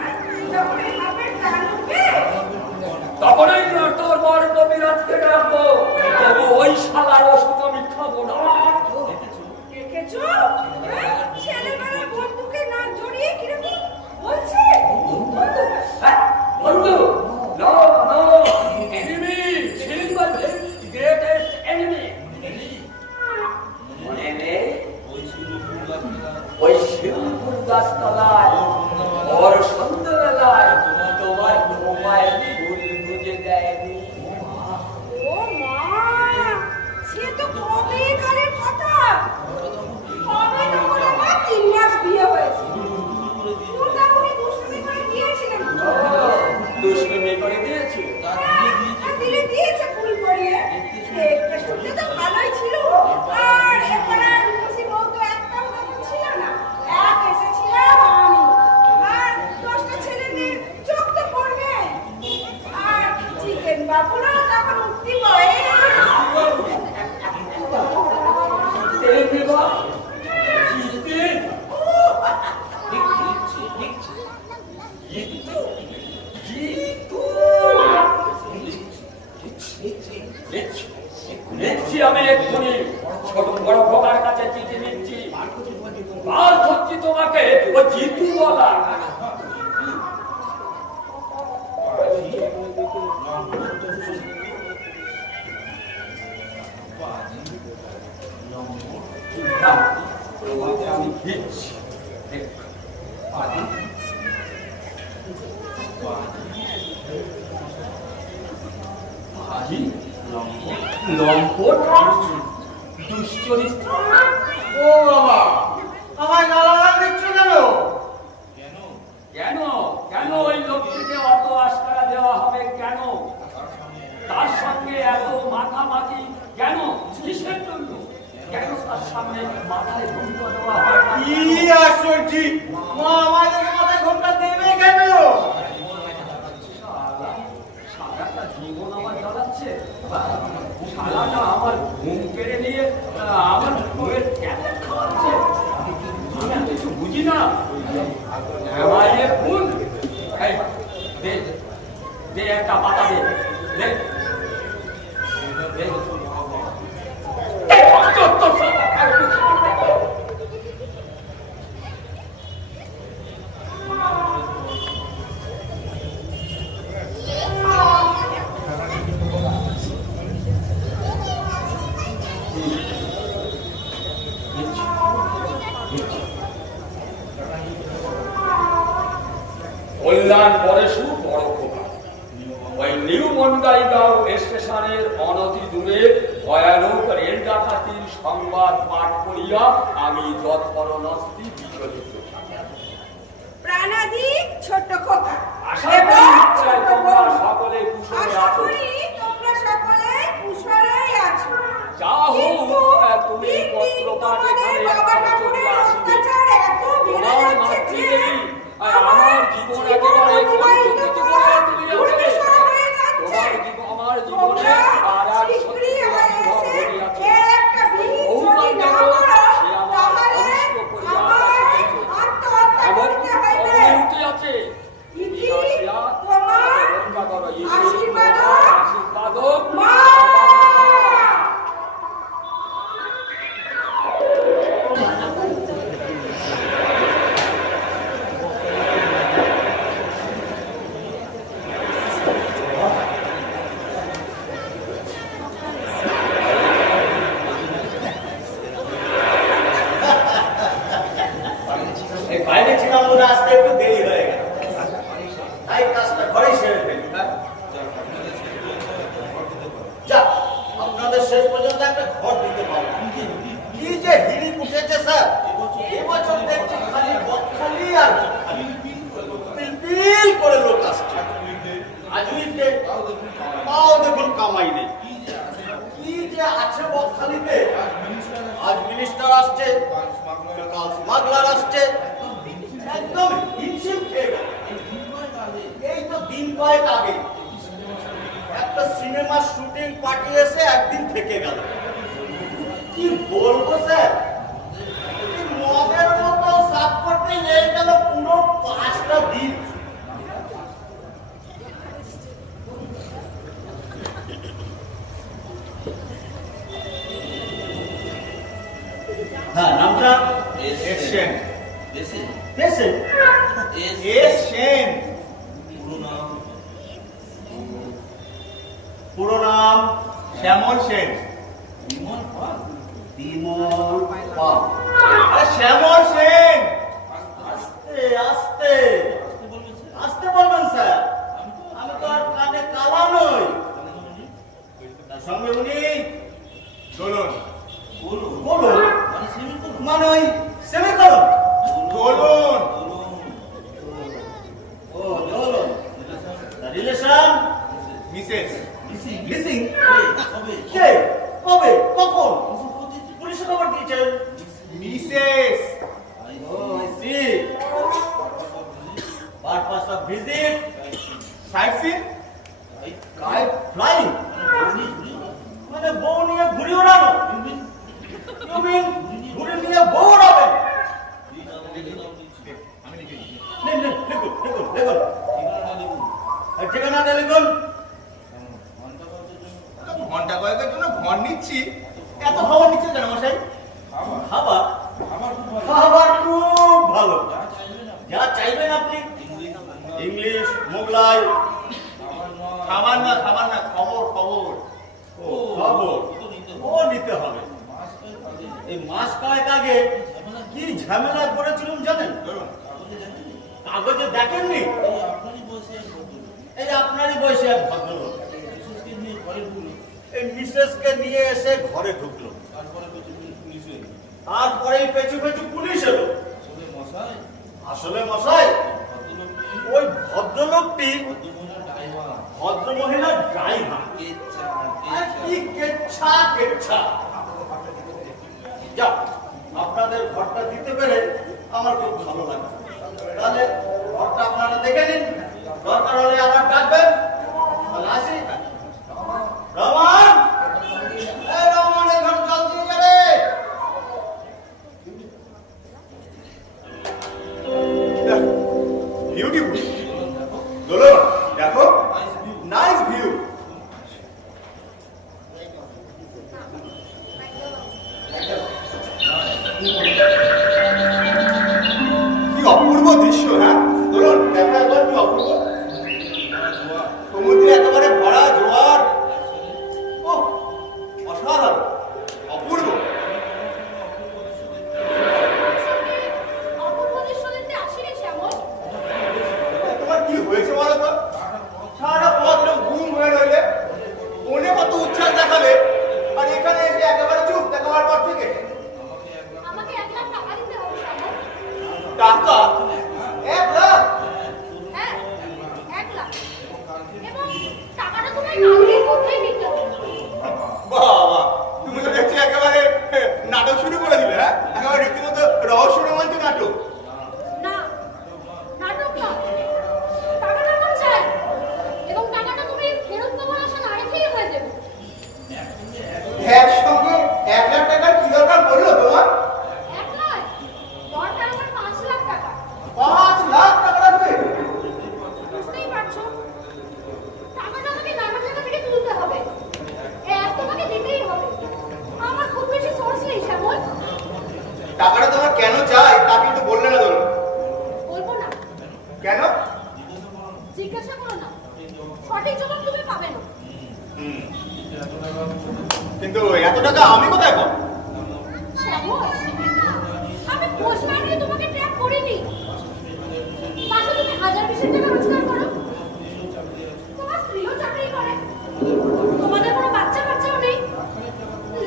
যখন এই বাপের টান উঠবে, তখনই তোর বর কবিরাজকে ডাকবো। তবু ওই শালার ওষুধ আমি খাবো না। দেখেছো? হ্যাঁ? ছেলেবেলায় বন্দুকে না জড়িয়ে কিরকম বলছে? বন্ধু, no, no, enemy, she's my greatest enemy. ওই শিবপুর গাছতলায় ওর সন্ধ্যেবেলায় তোমার মোবাইল ভুল বুঝে দেয়নি। ও মা, সে তো কবেকারের কথা। কবে না বলে আমার 3 মাস বিয়ে হয়েছে। মোটামুটি দুষ্টুমি করে দিয়েছিলেন। দুষ্কর্মী করে দিয়েছিল। আর দিলে দিয়েছে ফুল করিয়ে। দেখতে শুনতে তো ভালোই ছিল। আর এখন আর রূপসী বউ তো একটাও তখন ছিল না। এক এসেছিলাম আমি। আর 10টা ছেলেদের চোখ তো পড়বে। আর চিকেন বাবুরা তখন উঠতি বয়ে। দেবা লিখছি আমি এক্ষুনি ছোট বড় খোকার কাছে চিঠি লিখছি। আর হচ্ছি তোমাকে ও জিতু বলা। আমি দিচ্ছি লম্পট দুশ্চরিত্র। ও বাবা, আমায় গালাগাল দিচ্ছ কেন? কেন কেন ওই লোকটিকে অত আস্কারা দেওয়া হবে কেন? তার সঙ্গে এত মাখামাখি কেন? কিসের জন্য? কেন তার সামনে মাথায় ঘুমটা দেওয়া হয় না? কি আশ্চর্য! মা আমাদের মাথায় ঘোমটা দেবে কেন? সারাটা জীবন আমার জ্বালাচ্ছে। শালাটা আমার ঘুম কেড়ে নিয়ে আমার ঘুমের ট্যাবলেট খাওয়াচ্ছে। আমি আর কিছু বুঝি না। আমার এ খুন। এই, দে দে একটা পাতা দে। দে দে। কল্যাণ পরেশু বড় খোকা। ওই নিউ মন্ডাইগাঁও স্টেশনের অনতি দূরে ভয়ানক রেল ডাকাতির সংবাদ পাঠ করিয়া আমি যৎপরণস্তি বিচলিত। প্রাণাধিক ছোট্ট খোকা। আশা করি নিশ্চয় তোমরা সকলে কুশলে আশা আছো। করি তোমরা সকলে কুশলেই আছো। যা হোক, কিন্তু তুমি দিন দিন পত্রপাঠ তোমাদের এখানে বাবা এখানে ঠাকুরের চলে আসিবে। অত্যাচার এত বেড়ে তোমার যাচ্ছে যে মাতৃদেবী আর আমার জীবন একেবারে অতিবাহিত কণ্টকিত করা করে তুলিয়াছে। দুর্বিষহ হয়ে যাচ্ছে। তোমার আমার জীবনে তোমরা আর এক শীঘ্রই সত্য আমার অনুভব এসে হইয়াছে। এর একটা বিহিত বহুবার যদি না গেল, করো, সে আমার তাহলে অনিষ্ট করিয়া আমায় বসিয়াছে। আত্মহত্যা এমন করতে হইবে। খবরে উঠিয়াছে। ইতি আসিয়া তোমার রক্ষা করো, ইতি আশীর্বাদক তোমার আশীর্বাদক মা। বাইরে ছিলাম বলে আসতে একটু দেরি হয়ে গেল, তাই কাজটা ঘরেই সেরে ফেলি। যাক, আপনাদের শেষ পর্যন্ত একটা ঘর দিতে পারলাম। কি যে হিড়িক উঠেছে স্যার, এবছর দেখছি খালি বকখালি আর বকখালি। পিলপিল করে লোক আসছে। আজকে তাও দেখুন কামাই নেই। কি যে আছে বকখালিতে, আজ মিনিস্টার আসছে, কাল স্মাগলার আসছে, একদম হিমশিম খেয়ে গেল। এই তো দিন কয়েক আগে একটা সিনেমার শুটিং পার্টি এসে একদিন থেকে গেল। কি বলবো স্যার, মদের মতো সাফ করতে লেগে গেল পুরো 5টা দিন। হ্যাঁ, নামটা এসছেন। এসছেন? এসছেন। পুরো নাম শ্যামল সেন। বিমল পাল। আরে শ্যামল সেন। আস্তে আস্তে। মিসেস মিসিং কে কবে কখন পুলিশে খবর দিয়েছেন Mrs Oh, I see. Purpose of visit? Sightseeing Kite flying. মানে বউ নিয়ে ঘুরে ওড়ানো You mean ঘুরে নিয়ে বউ ওড়াবেন? লিখুন। আর ঠিকানাটা লিখুন। ঘন্টা কয়েকের জন্য ঘর নিচ্ছি এত খাবার নিচ্ছেন কেন মশাই? খাবার খুব ভালো। যা চাইবেন আপনি ইংলিশ মোগলাই খাবার না খবর খবর ও নিতে হবে। এই মাস কয়েক আগে কি ঝামেলা করেছিলাম জানেন? কাগজে দেখেননি? এই আপনারই বয়সে এক ভদ্রলোক এই মিসেসকে নিয়ে এসে ঘরে ঢুকলো, তারপরেই পেছু পুলিশ এলো। আসলে মশাই ওই ভদ্রলোকটি ভদ্রমহিলার ড্রাইভার। আর কি কেচ্ছা যাক, আপনাদের ঘরটা দিতে পেরে আমার খুব ভালো লাগছে। তাহলে ঘরটা আপনারা দেখে নিন, দরকার হলে আমার ডাকবেন। তাহলে আসি। রমান, এই রমান, এখন জল দিয়ে যাবে। বিউটিফুল দোলন দেখো নাইস ভিউ কি অপূর্ব দৃশ্য। হ্যাঁ দোলন দেখো একবার কি অপূর্ব সমুদ্রে একেবারে ভরা জোয়ার। ও অসাধারণ অপূর্ব। অপূর্ব দৃশ্য দেখতে আসিনি শ্যামল। তোমার কি হয়েছে বলো তো? সারা পথ ঘুম হয়ে রইলে, মনে কত উচ্ছ্বাস দেখাবে, আর এখানে এসে একেবারে চুপ দেখাবার পর থেকে। আমাকে 1 লাখ টাকা দিতে হবে শ্যামল। টাকা 1 লাখ? হ্যাঁ, 1 লাখ। এবং টাকাটা তোমায় কালকে কোথায় দিতে হবে? বাবা তুমি তো দেখছি একেবারে নাটক শুরু করে দিলে। হ্যাঁ একেবারে রীতিমতো রহস্য রোমাঞ্চ নাটক। না, নাটক না। টাকাটা আমার চাই। এবং টাকাটা তুমি ফেরত দেওয়ার আশা না রেখেই হয়ে যাবে। একসঙ্গে 1 লাখ টাকার কি দরকার পড়লো তোমার? 1 নয়, দরকার আমার 5 লাখ টাকা। 5 লাখ টাকা লাগবে? বুঝতেই পারছো, টাকাটা আমাকে নানা জায়গা থেকে তুলতে হবে। তোমাকে দিতেই হবে। আমার খুব বেশি সোর্স নেই শ্যামল। টাকাটা তোমার কেন চাই তা কিন্তু বললে না ধরো। বলবো না। কেন? জিজ্ঞাসা করো না, সঠিক জবাব তুমি পাবে না। কিন্তু এত টাকা আমি কোথায় পাবো? শ্যামল, আমি খোঁজ না নিয়ে তোমাকে ট্র্যাক করিনি। মাসে তুমি 1000-20 টাকা রোজগার করো। তোমার স্ত্রীও চাকরি করে। তোমাদের কোনো বাচ্চাও নেই।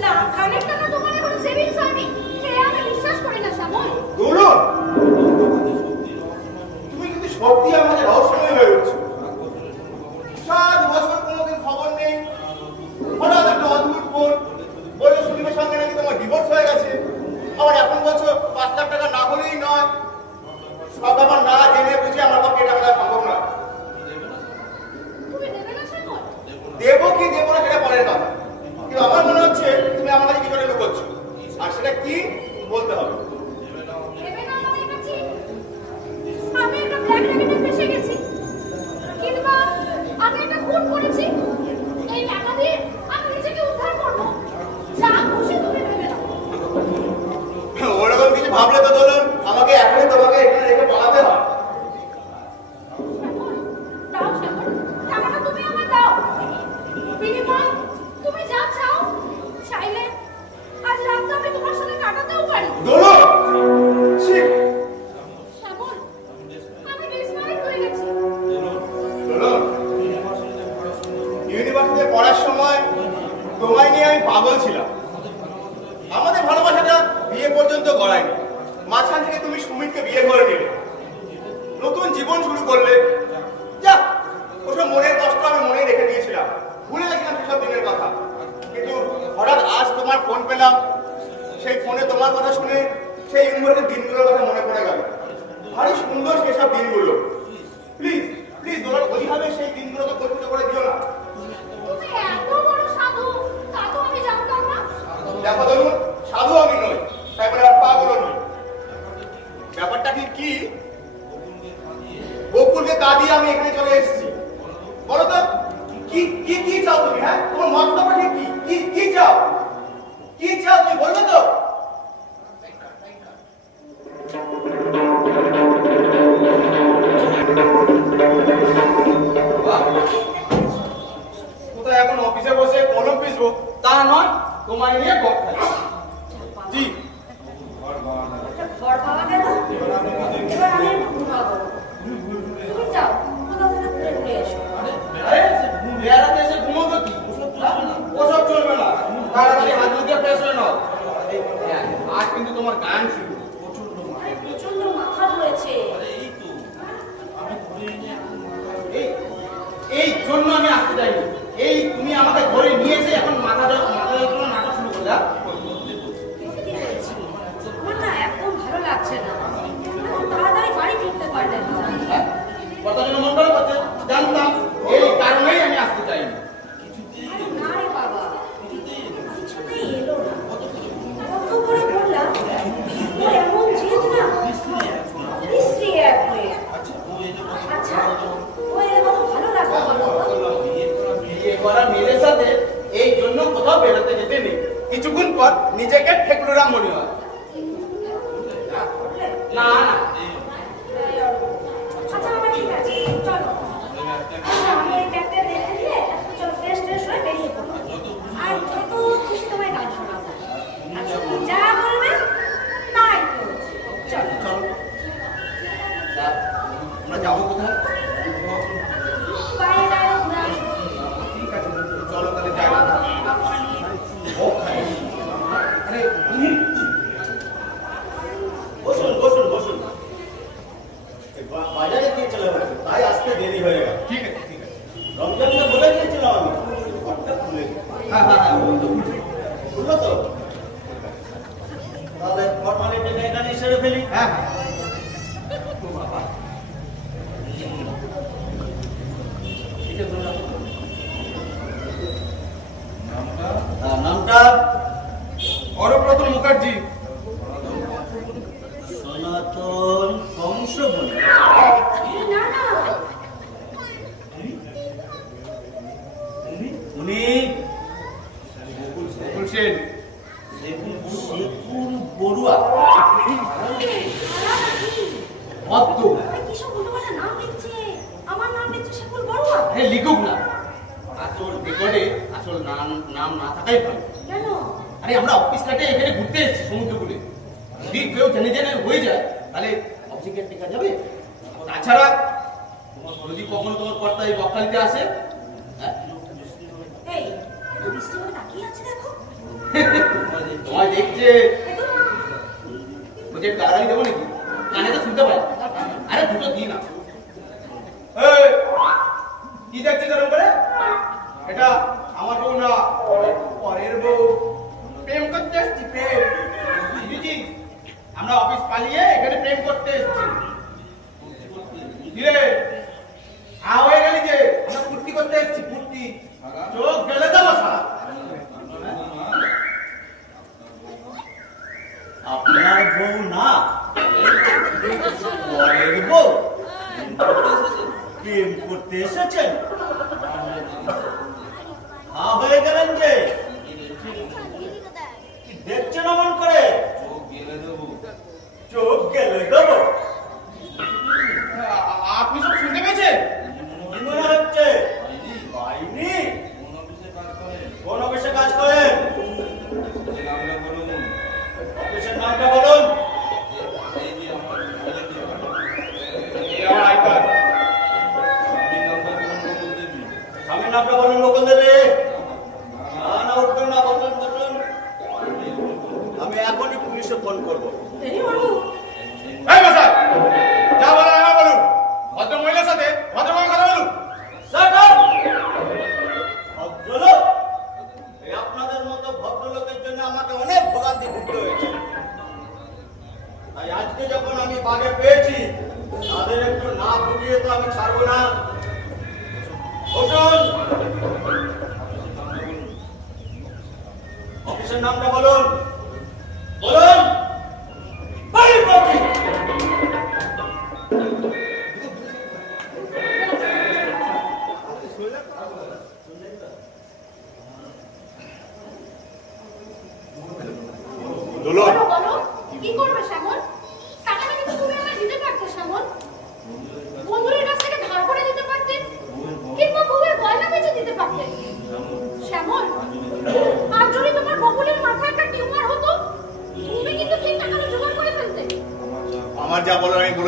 লাখখানেক টাকা তোমার এখন সেভিংস হয়নি। আমি বিশ্বাস করি না শ্যামল। দোলন তুমি কিন্তু সত্যি আমাদের রহস্যময় হয়ে উঠছো। 7 বছর কোনোদিন খবর নেই, হঠাৎ একটা অদ্ভুত ফোন বললো সুদীপের সঙ্গে নাকি তোমার ডিভোর্স হয়ে গেছে। আবার এখন বলছো 5 লাখ টাকা না হলেই নয়। সব আবার না জেনে বুঝে আমার পক্ষে টাকা দেওয়া সম্ভব না। তুমি দেবে না শ্যামল? দেবো কি দেবো না সেটা পরের কথা, কিন্তু আমার মনে হচ্ছে তুমি আমার কাছে কিছু লুকোচ্ছ, আর সেটা কি বলতে হবে। দেবে না আমাদের কাছে? আমি একটা ব্ল্যাক র্যাকেটে ফেসে গেছি, কিংবা আমি একটা খুন করেছি। এই টাকা দিয়ে আমি নিজেকে উদ্ধার করবো। যা খুশি তুমি ভেবে নাও। ওরকম কিছু ভাবলে তো ধরুন আমাকে এখনই তোমাকে এখানে রেখে পালাতে হয়। শ্যামল, দাও শ্যামল, টাকাটা তুমি আমায় দাও। বিনিময় তুমি যা চাও, চাইলে আজ রাতটা আমি তোমার সাথে কাটাতেও পারি। দোলন ঠিক শ্যামল, আমি ডিসমাইন্ড হয়ে গেছি। দোলন ইউনিভার্সিটিতে পড়ার সময় তোমায় নিয়ে আমি পাগল ছিলাম। আমাদের ভালোবাসাটা বিয়ে পর্যন্ত গড়ায়নি। মাঝখান থেকে তুমি সুমিতকে বিয়ে করে নিলে, নতুন জীবন শুরু করলে। যাক, ওসব মনের কষ্ট আমি মনেই রেখে দিয়েছিলাম। কুকুরকে কাঁদিয়ে আমি এখানে চলে এসেছি। বলো তো কি কি কি চাও তুমি? হ্যাঁ, তোমার মন্তব্য ঠিক কি কি কি চাও? কি চাও তুমি বলবে তো? কোথায় এখন অফিসে বসে কলম পিসবো তা নয়, তোমায় নিয়ে বক খাই। জি একটা ঘর পাওয়া গেল, এবার আমি একটু ঘুমাবো। তুমি যাও, কোথাও থেকে ঘুরে ঘুরে এসো। আরে বেড়াতে এসে ঘুমাবো কি? ওসব চলবে না, তাড়াতাড়ি হাত মুখে ফ্রেশ হয়ে নাও। আজ কিন্তু তোমার গান শুরু। আরে প্রচন্ড মাথা ধরেছে। এই জন্য আমি আসতে চাইনি। এই তুমি আমাকে ঘরে নিয়ে এসে এখন মাথা যন্ত্রণা নাটক শুরু করে দাও। সত্যি বলছি, আমার না এখন ভালো লাগছে না। এখন তাড়াতাড়ি বাড়ি ফিরতে পারলে না। হ্যাঁ? কথা জন্য মন খারাপ হচ্ছে, জানতাম। এই কারণেই আমি আসতে চাইনি। আরে না রে বাবা, কিছুতেই এলো না। কত করে বললাম, ও এমন জেদ না, বিশ্রী এক হয়ে। আচ্ছা, ও এলে কত ভালো লাগতো বলো তো? বিয়ে করা মেয়েদের সাথে এই জন্য কোথাও বেরোতে যেতে নেই। কিছুক্ষণ পর নিজেকে ঠেকলুরা মনে হয়। না না, আচ্ছা আমরা ঠিক আছে, চলো। আচ্ছা, আমি এই ব্যাগটা রেখে দিয়ে চলো ফ্রেশ ট্রেশ হয়ে বেরিয়ে পড়ো। আর যত খুশি তোমায় গান শোনাবো। আচ্ছা, তুমি যা বলবে তাই করবো। চলো। চলো। তা, আমরা যাবো কোথায়? বাইরে বাইরে ঘুরে আসবো। ঠিক আছে, চলো তাহলে যাই। ও খাই। আরে বসুন বসুন বসুন। বাজারে গিয়ে চলে গেছে, তাই আসতে দেরি হয়ে গেল। ঠিক আছে, ঠিক আছে। রমজানকে বলে দিয়েছিলাম আমি, ঘরটা খুলে দিই। হ্যাঁ হ্যাঁ হ্যাঁ, বুঝলো তো? তাহলে ফর্মালিটি এখানে সেরে ফেলি। হ্যাঁ হ্যাঁ। নামটা অরপ্রতুল মুখার্জি। সনাতন বংশ বলে। না না, উনি বকুল সেন। শেখুর বড়ুয়া। ভদ্র। আরে কিসব উল্টোপাল্টা নাম লিখছে। আমার নাম লিখছে শেখুল বড়ুয়া। আরে লিখুক না, আসল রেকর্ডে আসল নাম না থাকাই ভালো। কেন? আরে আমরা অফিস কাটে এখানে ঘুরতে এসেছি সমুদ্রকূলে। যদি কেউ জেনে জেনে হয়ে যায় তাহলে অফিসের টেকা যাবে। তাছাড়া যদি কখনো তোমার কর্তা এই বকখালিতে আসে, হ্যাঁ, এই, বৃষ্টি হয়ে তাকিয়ে আছে দেখো। তোমায় দেখছে। এই তো, বলছে গালাগালি দেবো নাকি? কানে তো শুনতে পাই। আরে দুটো দিই না। এই, কি দেখছিস এরকম করে? এটা আমার বউ না, পরের বউ। প্রেম করতে এসছি, প্রেম। বুঝেছিস? আমরা অফিস পালিয়ে এখানে প্রেম করতে এসছি। কিরে, হয়ে গেলি যে আমরা ফুর্তি করতে এসছি, ফুর্তি। চোখ গেলে দেবো সারা। আপনার বউ না, পরের বউ। প্রেম করতে এসেছেন? হয়ে গেলেন যে, কি দেখছেন অমন করে? চোখ গেলে দেবো। আপনি সব শুনতে পেয়েছেন? কি মনে হচ্ছে? পাইনি? কোন অফিসে কাজ করেন? অফিসের নামটা বলুন। এই আমার আই কার্ড। স্বামীর নামটা বলুন লোকল দেবে। না না, উঠবেন না, বলুন বলুন। আমি এখনই পুলিশে ফোন করবো। এই বাবু, এই মশাই, যা বলার আমার বলুন। ভদ্র মহিলার সাথে ভদ্রভাবে কথা বলুন। ভদ্রলোক, এই আপনাদের মতো ভদ্রলোকের জন্য আমাকে অনেক ভোগান্তি ভুগতে হয়েছে। তাই আজকে যখন আমি বাগে পেয়েছি, তাদের একটু না ভুগিয়ে তো আমি ছাড়বো না। বসুন। অফিসের নামটা বলুন। বলুন। বাড়ির পক্ষে।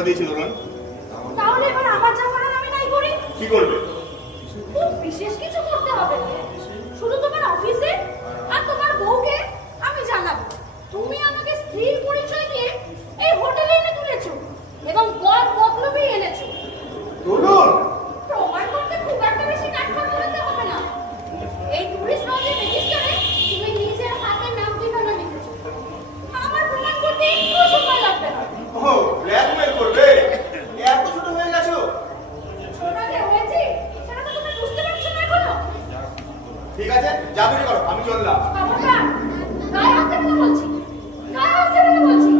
দিয়েছি ধরুন। তাহলে এবার আমার যা করার আমি তাই করি। কি করবে? খুব বিশেষ কিছু করতে হবে না। শুধু তোমার অফিসে আর তোমার বউকে আমি জানাবো তুমি আমাকে স্ত্রীর পরিচয় দিয়ে এই হোটেলে এনে তুলেছো এবং বর বদলবি এনেছো। ধরুন প্রমাণ করতে খুব একটা বেশি কাঠখড় করতে হবে না। এই টুরিস্ট লজের রেজিস্টারে তুমি নিজের হাতে নাম ঠিকানা লিখেছো। আমার প্রমাণ করতে একটু সময় লাগবে না। ও ব্ল্যাকমেল করবে? এত ছোট হয়ে গেছো? ছোট যে হয়েছি সেটা তো তুমি বুঝতে পারছো না এখনো। ঠিক আছে, যা বের করো, আমি চললাম। খবরদার, গায়ে হাত দেবে না বলছি। গায়ে হাত দেবে না বলছি।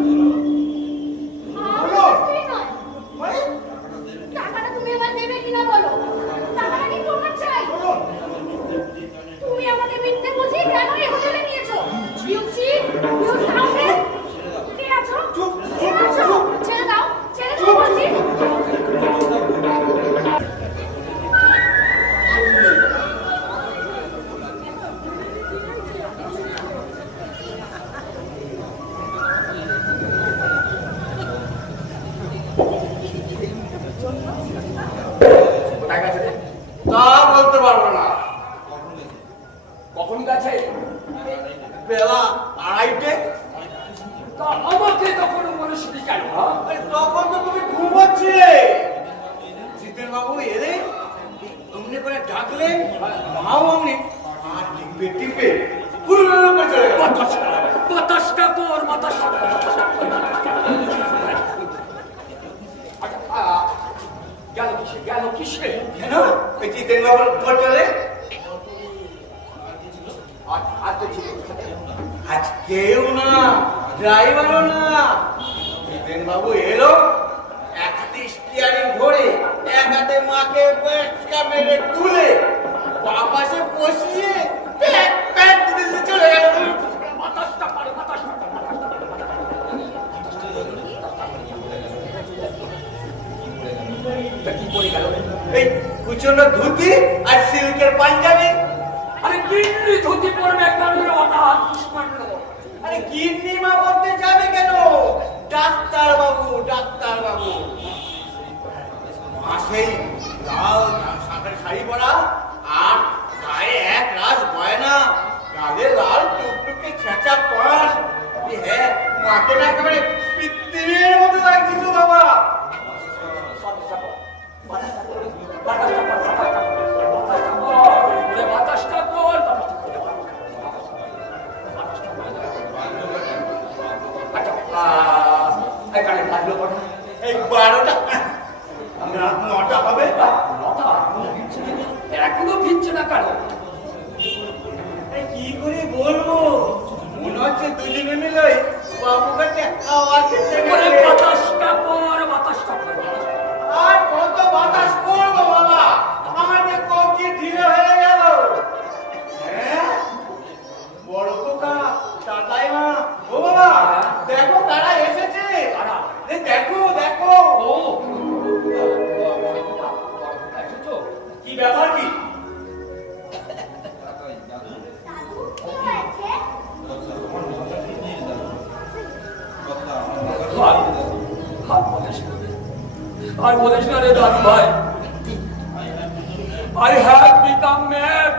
আমার স্ত্রী নয়। মানে? টাকাটা তুমি এবার দেবে কিনা বলো। টাকাটা কিন্তু আমার চাই। তুমি আমাকে মিথ্যে বুঝিয়ে কেন এই হোটেলে নিয়েছো? You cheat, you scoundrel! কে আছো? চুপ, কে চুপ, আছো? চুপ। ছেড়ে দাও, ছেড়ে দাও বলছি। কোথায় গেছে রে? তা বলতে পারবো না। কখন গেছে? বেলা 2:30টে। তা আমাকে তখন বলিসনি কেন? হ্যাঁ? তখন তো তুমি ঘুমাচ্ছিলে। জিতেন বাবু এলে অমনি করে ডাকলেন, মাও অমনি আর টিপে টিপে হুড় করে চলে গেল। বাতাসটা তোর বাতাসটা গেল কিসে? গেল কিসে? কেন এই জিতেন বাবুর হোটেলে আর তো ছিল আজ কেউ না, ড্রাইভারও না। জিতেন বাবু এলো, এক হাতে স্টিয়ারিং ধরে, এক হাতে মাকে পেটকা মেরে তুলে, পাশে বসিয়ে প্যাক প্যাক দিতে চলে গেল। বাতাসটা পারে বাতাসটা কি পড়ে গেল? এই কুচনো ধুতি আর সিল্কের পাঞ্জাবি। আরে কিন্নি ধুতি পরবে একটা হঠাৎ মারলো। আরে গিন্নি মা করতে যাবে কেন? ডাক্তার বাবু, ডাক্তার বাবু। মাসেই লাল শাকের শাড়ি পরা আর গায়ে এক রাজ গয়না, গালে লাল টুকটুকে ছেঁচা পান। হ্যাঁ, মাকে না একেবারে পৃথিবীর মতো লাগছিল বাবা। বাতাসটা কর এখানে লাগলো কটা? এই 12টা, রাত 9টা হবে। নটা এখনো ফিরছে না কেন? আরে কি করে বলবো, মনে হচ্ছে দুজনে মিলে বাবু কাছে খাওয়া খেতে ওরে গেছে। বাতাসটা কর বাতাসটা কর। আর কত বাতাস করবো বাবা, আমার যে কবজি ঢিলে হয়ে গেল। হ্যাঁ, বড় কোকা, টাটাই মা, ও বাবা দেখো তারা এসেছে। কারা? এই দেখো দেখো। ও কি ব্যাপার কি? আর বলিস না রে দাদু ভাই, I have become mad.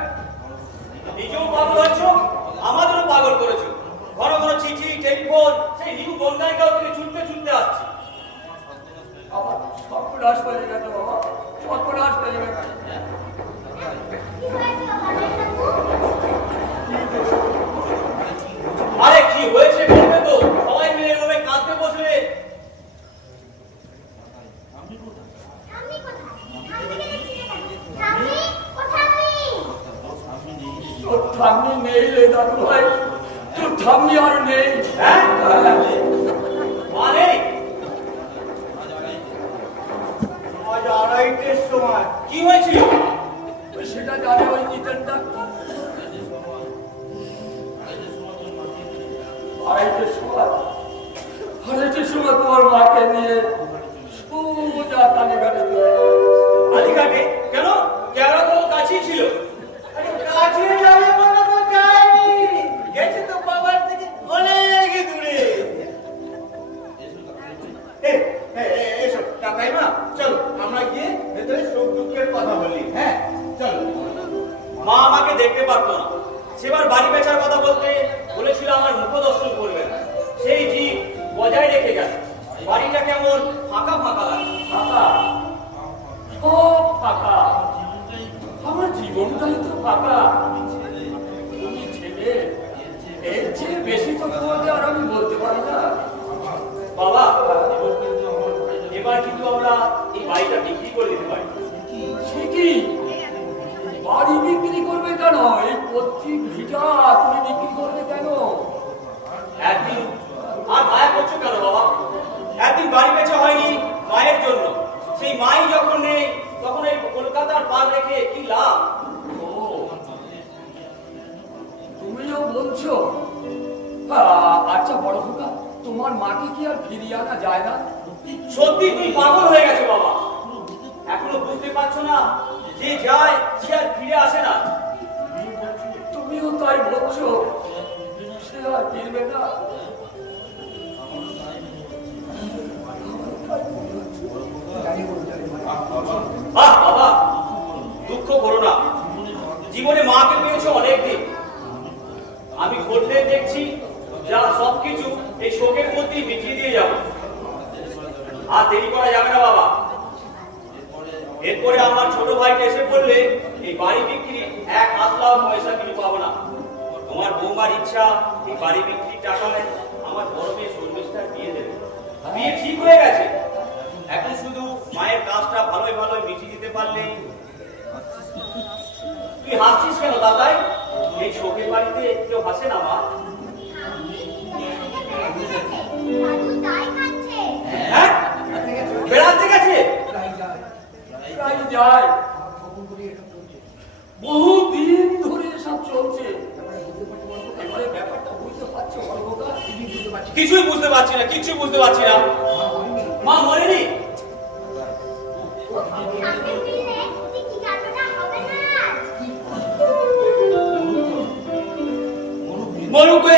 নিজেও পাগল হয়েছো, আমাদেরও পাগল করেছো। ঘন ঘন চিঠি, টেলিফোন, সেই নিউ বন্ধাইগাঁও থেকে ছুটতে ছুটতে আসছে। আমার সর্বনাশ হয়ে গেছে বাবা, সর্বনাশ হয়ে গেছে। আরে কি হয়েছে বলবে তো, সবাই মিলে এভাবে কাঁদতে বসলে। তোর ঠাম্মি নেই রে দাদু ভাই, তোর ঠাম্মি আর নেই। হ্যাঁ মানে আজ 2:30টার সময় কি হয়েছিল? সেটা জানে ওই জিতেন ডাক্তার। আড়াইটের সময় তোমার মাকে নিয়ে সোজা কালীঘাটে চলে গেল। কালীঘাটে কেন? ক্যামেরা তো কাছেই ছিল। আরে কাছে যাবে বলে তো যায়নি, গেছে তো বাবার থেকে অনেক দূরে। এসো মা আমাকে দেখতে পারতো না। সেবার বাড়ি বেচার কথা বলতে বলেছিল আমার মুখ দর্শন করবে না। সেই জিদ বজায় রেখে গেল। বাড়িটা কেমন ফাঁকা ফাঁকা লাগে। ফাঁকা, সব ফাঁকা, আমার জীবনটাই তো ফাঁকা। তুমি ছেলে, এর চেয়ে বেশি তো তোমাকে আর আমি বলতে পারি না। বাবা, এবার কিন্তু আমরা এই বাড়িটা বিক্রি করে দিতে পারি। সে কি বাড়ি বিক্রি করবে কেন? এই পৈতৃক ভিটা তুমি বিক্রি করবে কেন? একদিন আর মায়া করছো কেন বাবা? একদিন বাড়ি বেচা হয়নি মায়ের জন্য। সেই মাই যখন নেই তখন এই কলকাতার পার রেখে কি লাভ? ও, তুমিও বলছো? আচ্ছা বড় খোকা, তোমার মাকে কি আর ফিরিয়ে আনা যায় না? সত্যি তুই পাগল হয়ে গেছো বাবা। এখনো বুঝতে পারছো না যে যায় সে আর ফিরে আসে না? তুমিও তাই বলছো, সে আর ফিরবে না? বাবা, দুঃখ করো না। জীবনে মাকে পেয়েছো অনেকদিন। আমি ঘটলে দেখছি যা সবকিছু এই শোকের মধ্যেই মিটিয়ে দিয়ে যাবো। আর দেরি করা যাবে না বাবা। এরপরে আমার ছোট ভাইটা এসে বললে এই বাড়ি বিক্রি এক আধলাও পয়সা কিছু পাবো না। তোমার বৌমার ইচ্ছা এই বাড়ি বিক্রির টাকায় আমার বড় মেয়ে শর্মিষ্ঠার বিয়ে দেবে। বিয়ে ঠিক হয়ে গেছে। এখন শুধু মায়ের কাজটা ভালোই ভালোই মিটিয়ে দিতে পারলেই। তুই হাসছিস কেন দাদাই? এই শোকের বাড়িতে কেউ হাসে না মা। হ্যাঁ, বেড়াতে গেছে। প্রায় যায়, বহুদিন ধরে এসব চলছে। এবারে ব্যাপারটা বুঝতে পারছো বড় খোকা? কিছুই বুঝতে পারছি না, কিছু বুঝতে পারছি না। মা মরেনি? মরুকে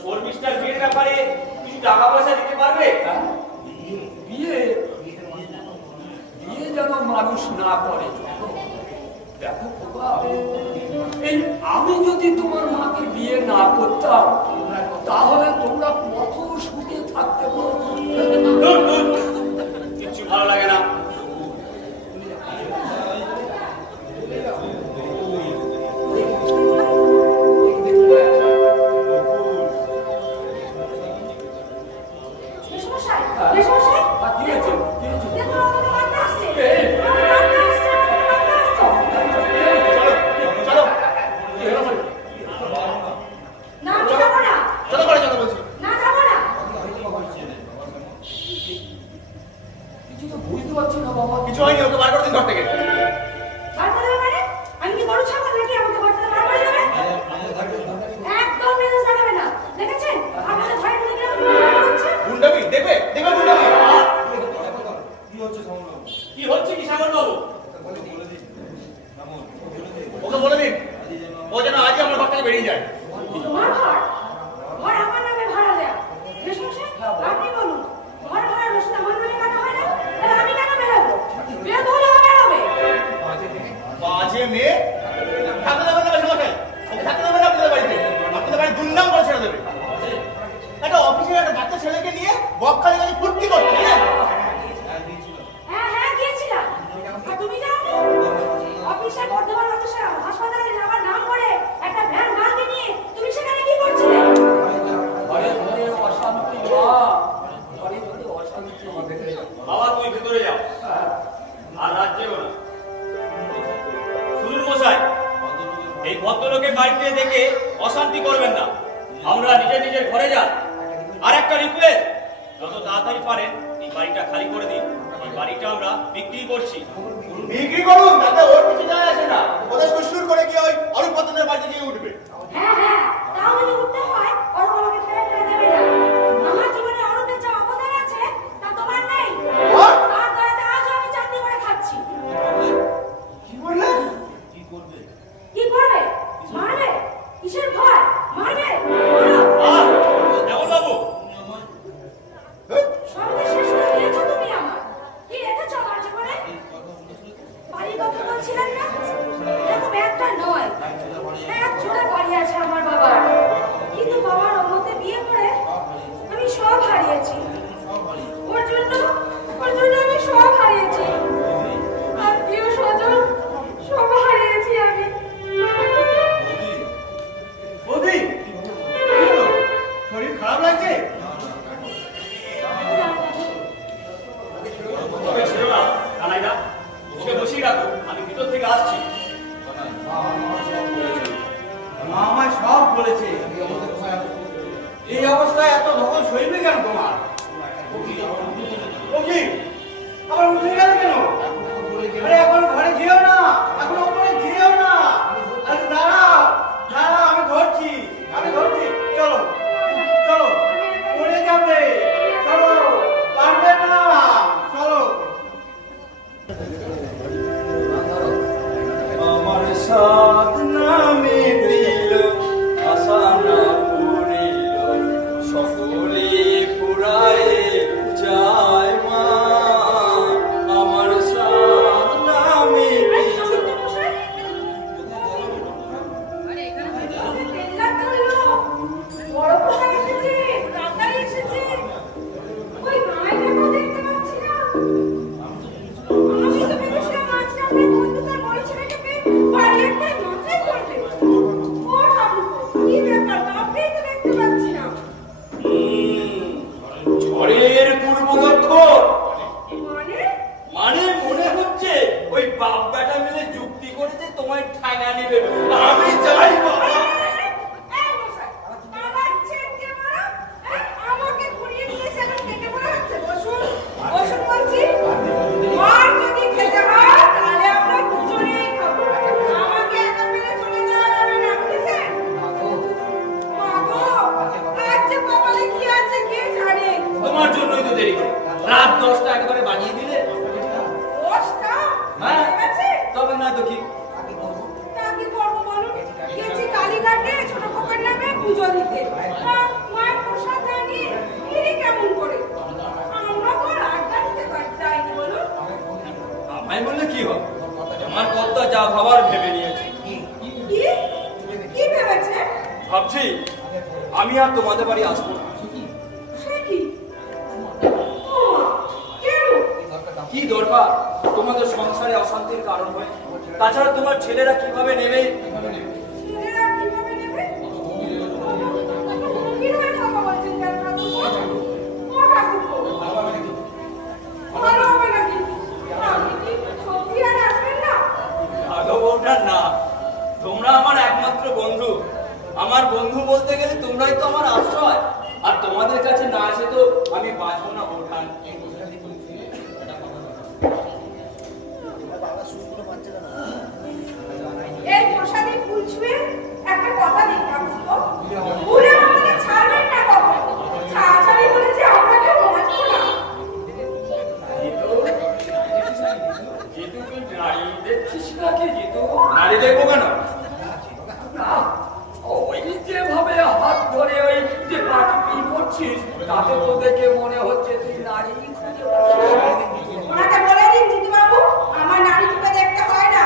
শর্মিষ্ঠার বিয়ের ব্যাপারে কিছু টাকা পয়সা দিতে পারবে? বিয়ে বিয়ে যেন মানুষ না করে। দেখো খোকা, এই আমি যদি তোমার মাকে বিয়ে না করতাম তাহলে তোমরা কত সুখে থাকতে পারো। দূর, দূর। কিচ্ছু ভালো লাগে না। মেসমশাই, মেসমশাই, কি হয়েছে? কি হয়েছে? দেখুন আমাকে মারতে আসছে। এই, আমাকে মারতে আসছে, আমাকে মারতে আসছে। চলো কি হলো বলে? না, আমি যাবো না। চলো করে চলো বলছি। না, যাবো না। কিছু তো বুঝতে পারছি না বাবা। কিছু হয়নি, ওকে বার করে দিন ঘর থেকে। বার করে দেবে মানে? আমি কি বড় ছাগল নাকি আমাকে ঘর থেকে বার করে দেবে? একদম মেজাজ লাগাবে না। দেখেছেন? আমাদের ঘরে ঢুকে গেলে কেমন হচ্ছে? গুন্ডামি দেখবে, দেখবে গুন্ডামি। কি হচ্ছে কি সাগর বাবু? ওকে বলে দিন ও যেন আজই আমার ঘর থেকে বেরিয়ে যায়। তোমার ঘর? ঘর আমার নামে ভাড়া দেয়া। মেসমশাই, আপনি বলুন, ঘর ভাড়ার রসিদ আমার নামে কাটা হয় না? তাহলে আমি কেন বেরোবো? বেরোতে হলে ও বেরোবে। বাজে মেয়ে, থাকতে দেবেন না মেসমশাই। ওকে থাকতে দেবেন না আপনাদের বাড়িতে। আপনাদের বাড়ি দুর্নাম করে ছেড়ে দেবে। একটা অফিসের একটা বাচ্চা ছেলেকে নিয়ে বকখালি গাড়ি ফুর্তি করতে, হ্যাঁ? হ্যাঁ, হ্যাঁ, গিয়েছিলাম। আর তুমি যাওনি? অফিসে বর্ধমান হাসপাতালে যাওয়ার নাম করে একটা ভ্যান গাড়ি নিয়ে তুমি সেখানে কি করছিলে? ঘরে ঘরে অশান্তি মা, ঘরে ঘরে অশান্তি। বাবা তুমি ভিতরে যাও আর রাজ্যেও না। শুনুন মশাই, এই ভদ্রলোকের বাড়িতে দেখে অশান্তি করবেন না। আমরা নিজের নিজের ঘরে যান। আর একটা রিকোয়েস্ট, যত তাড়াতাড়ি পারেন এই বাড়িটা খালি করে দিন। এই বাড়িটা আমরা বিক্রি করছি। বিক্রি করুন, তাতে ওর কিছু যায় আসে না। ওদের সুর করে গিয়ে ওই অরূপ পতনের বাড়িতে গিয়ে উঠবে। হ্যাঁ, হ্যাঁ, তাও যদি উঠতে হয় অরূপ আমাকে ফেলে ফেলে দেবে না। আমার জীবনে অরূপের যা অবদান আছে তা তোমার নেই। What? তার দয়াতে আজও আমি চাকরি করে খাচ্ছি। কি বললে? কি করবে? মারবে? কিসের ভয়? মারবে? মারো। যেমন বাবু সবই শেষ করে দিয়েছো তুমি আমার। কি রেখেছো আমার জীবনে? বাড়ির কথা বলছিলেন না? এরকম সব একটা নয়, এক জোড়া বাড়ি আছে আমার বাবার, কিন্তু বাবার অমতে বিয়ে করে আমি সব হারিয়েছি। ওর জন্য আমি সব হারিয়েছি, আত্মীয় স্বজন সব হারিয়েছি আমি। বৌদি, কি হলো? শরীর খারাপ লাগছে? তবে ছিল না কানাইদা, ওকে বসিয়ে রাখো, আমি ভিতর থেকে আসছি। মা আমায় সব বলেছে। এই অবস্থায় এত ধকল সইবে কেন তোমার? ও কি? আবার উঠে গেল কেন? আরে এখন ঘরে যেও না, এখন ওপরে যেও না। আরে দাঁড়াও, দাঁড়াও, আমি ধরছি। চলো, চলো, পড়ে যাবে। চলো, পারবে না। চলো। আমার সাথ নামে দিল আশা না পুরিল সকলে পুরায়ে যায় মা আমার সাথ নামে দিল বড় কোথায় এসেছে? তাড়াতাড়ি এসেছে। ওই গাইটাকে দেখতে পাচ্ছি না। আমি তো ভেবেছিলাম আজকে আপনার বন্ধু তার বড় ছেলেকে পেয়ে বাড়ি একবার মাথায় করবে। ও ঠাকুর, কি ব্যাপার? কাউকেই তো দেখতে পাচ্ছি না। ঝড়ের পূর্বদক্ষর মানে? মানে মনে হচ্ছে ওই বাপ বেটা মিলে যুক্তি করেছে তোমায় ঠাঙা নেবে। আমি যাই বাবা। এই মশাই, পালাচ্ছেন যে মারা? আমাকে ঘুরিয়ে নিয়ে এসে এখন কেটে পড়া হচ্ছে। বসুন বলছি। মার যদি খেতে হয় তাহলে আমরা দুজনেই খাবো। আমাকে একা ফেলে চলে যাওয়া যাবে না, বুঝেছেন? মাগো, আজ যে কপালে কি আছে কে জানে? তোমার জন্যই তো দেরি হলো। রাত 10টা একবারে বানিয়ে দিলে। দশটা হ্যাঁ। হয়ে গেছে? তবে না তো কি? তা কি করবো বলুন? গেছি কালীঘাটে ছোট খোকার নামে পুজো দিতে। মায়ের প্রসাদ জানিয়ে ফিরি কেমন করে? আমরা তো আর আড্ডা দিতে যাইনি বলুন। আমায় বললে কি হবে? আমার কর্তা যা ভাবার ভেবে নিয়েছে। কি ভেবেছে? ভাবছি আমি আর তোমাদের বাড়ি আসবো না। সে কি? ও মা, কেন? কি দরকার তোমাদের সংসারে অশান্তির কারণ হয়ে? তাছাড়া তোমার ছেলেরা কিভাবে নেবে? ছেলেরা কিভাবে নেবে? গম্ভীর হয়ে কথা বলছেন কেন ঠাকুরপো? ও ঠাকুরপো, ভালো হবে নাকি? আপনি কি সত্যি আর আসবেন না? ভালো বউটা না, তোমরা আমার একমাত্র বন্ধু। আমার বন্ধু বলতে গেলে তোমরাই তো আমার আশ্রয়। আর তোমাদের কাছে না আসে তো আমি বাঁচবো না বউঠান। এই প্রসাদে ফুল ছুঁয়ে একটা কথা দিই ঠাকুরপো, ভুলে আমাদের ছাড়বেন না বাবা। ছাড়াছাড়ি বলেছে আপনাকে বাঁচবো না। জিতুকে নারী দেখছিস নাকি জিতু? নারী দেখবো কেন? না, ওই যেভাবে হাত ধরে ওই যে পাটি করছিস তাতে তো দেখে মনে হচ্ছে তুই নারী খুঁজে পাচ্ছিস। ওনাকে বলে দিন জিতু বাবু, আমার নারী রূপে দেখতে হয় না।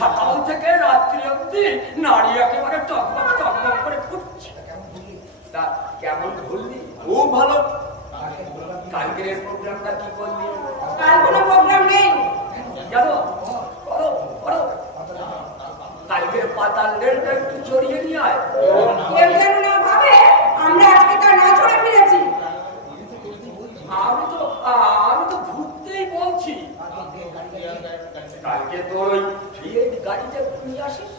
সকাল থেকে রাত্রি অব্দি নারী একেবারে টকবক টকবক করে ফুটছে। তা কেমন ধরলি? খুব ভালো। কালকের প্রোগ্রামটা কি করলি? কাল কোনো প্রোগ্রাম নেই। জানো, করো করো, কালকের পাতার রেলটা একটু চড়িয়ে নিয়ে আয়। কেউ যেন না ভাবে আমরা আজকে তার না ছড়ে ফিরেছি। আমি তো ঘুরতেই বলছি। কালকে তোর ওই ফিয়েট গাড়িটা নিয়ে আসিস।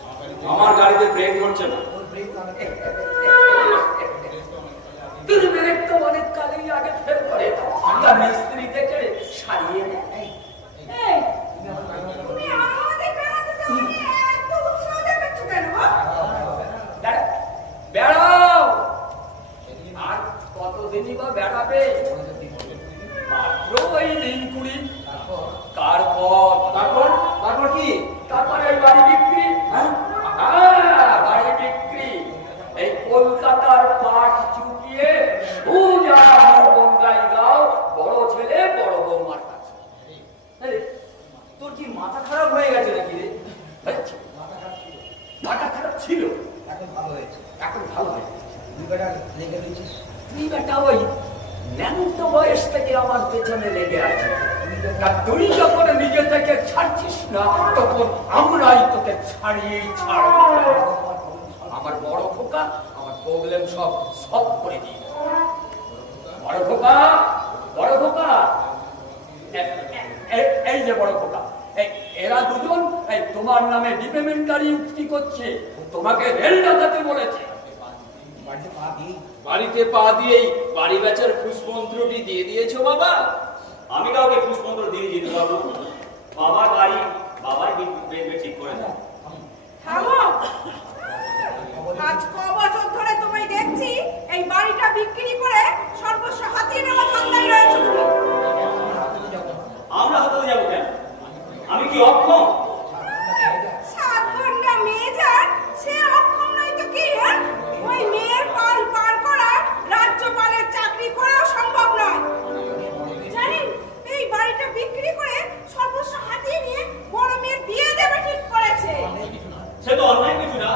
আমার গাড়িতে ব্রেক ধরছে না। তুই ব্রেক তো অনেক কালেই আগে ফেল করে, তা মিস্ত্রি থেকে সারিয়ে নেয়। এই, তুমি আমাদের বেড়াতে যাও নিয়ে এত উৎসাহ দেখাচ্ছ কেন? বেড়াও, আর কতদিনই বা বেড়াবে? মাত্র ওই দিন 20। তারপর কি? তারপরে এই বাড়ি বিক্রি। হ্যাঁ, বাড়ি বিক্রি। এই কলকাতার পাট চুকিয়ে সোজা বঙ্গাইগাঁও, বড় ছেলে বড় তা তুই যখন নিজে থেকে ছাড়ছিস না তখন আমরাই তোকে ছাড়িয়েই ছাড়ব। আমার বড় খোকা আমার প্রবলেম সব সলভ করে দিই। বড় খোকা, বড় খোকা, এই যে বড় খোকা, এরা দুজন তোমার নামে ডিপেমেন্টারি উক্তি করছে, তোমাকে রেল ডাকাতে বলেছে। বাড়িতে পা দিয়েই বাড়ি বেচার ফুসমন্ত্রটি দিয়ে দিয়েছো বাবা? আমি কাউকে পুষ্পমন্ত্র দিয়ে যেতে পারবো? বাবার বাড়ি বাবাই দেখবে ঠিক করে দেয়। থামো। আজ ক বছর ধরে তোমায় দেখছি এই বাড়িটা বিক্রি করে সর্বস্ব হাতিয়ে নেওয়া ধান্দায় রয়েছে তুমি। আমরা হাতে যাবো কেন? আমি কি অক্ষম? সাত ঘন্টা মেয়ে যার সে অক্ষম নয় তো কি? হ্যাঁ, ওই মেয়ের পাল পার করা রাজ্যপালের চাকরি করাও সম্ভব নয়। জানেন এই বাড়িটা বিক্রি করে সর্বস্ব হাতিয়ে নিয়ে বড় মেয়ের বিয়ে দেবে ঠিক করেছে। সে তো অন্যায় কিছু না।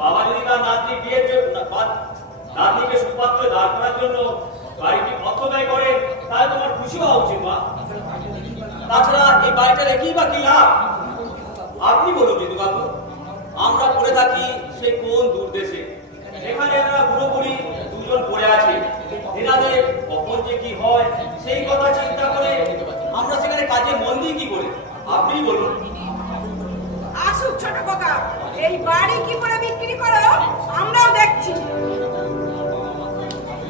বাবা যদি তার নাতনি বিয়ের জন্য নাতনিকে সুপাত্রে দাঁড় করার জন্য বাড়িটি অর্থ ব্যয় করে, তাহলে তোমার খুশি হওয়া উচিত মা। তাছাড়া এই বাড়িটা রেখেই বা কি লাভ? আপনি বলুন জিতু কাকু, আমরা পড়ে থাকি সে কোন দূর দেশে, এখানে এরা বুড়ো বুড়ি দুজন পড়ে আছে। এনাদের কখন যে কি হয় সেই কথা চিন্তা করে আমরা সেখানে কাজে মন দিই কি করে? আপনি বলুন। আসুক ছোট কথা, এই বাড়ি কি করে বিক্রি করো আমরাও দেখছি।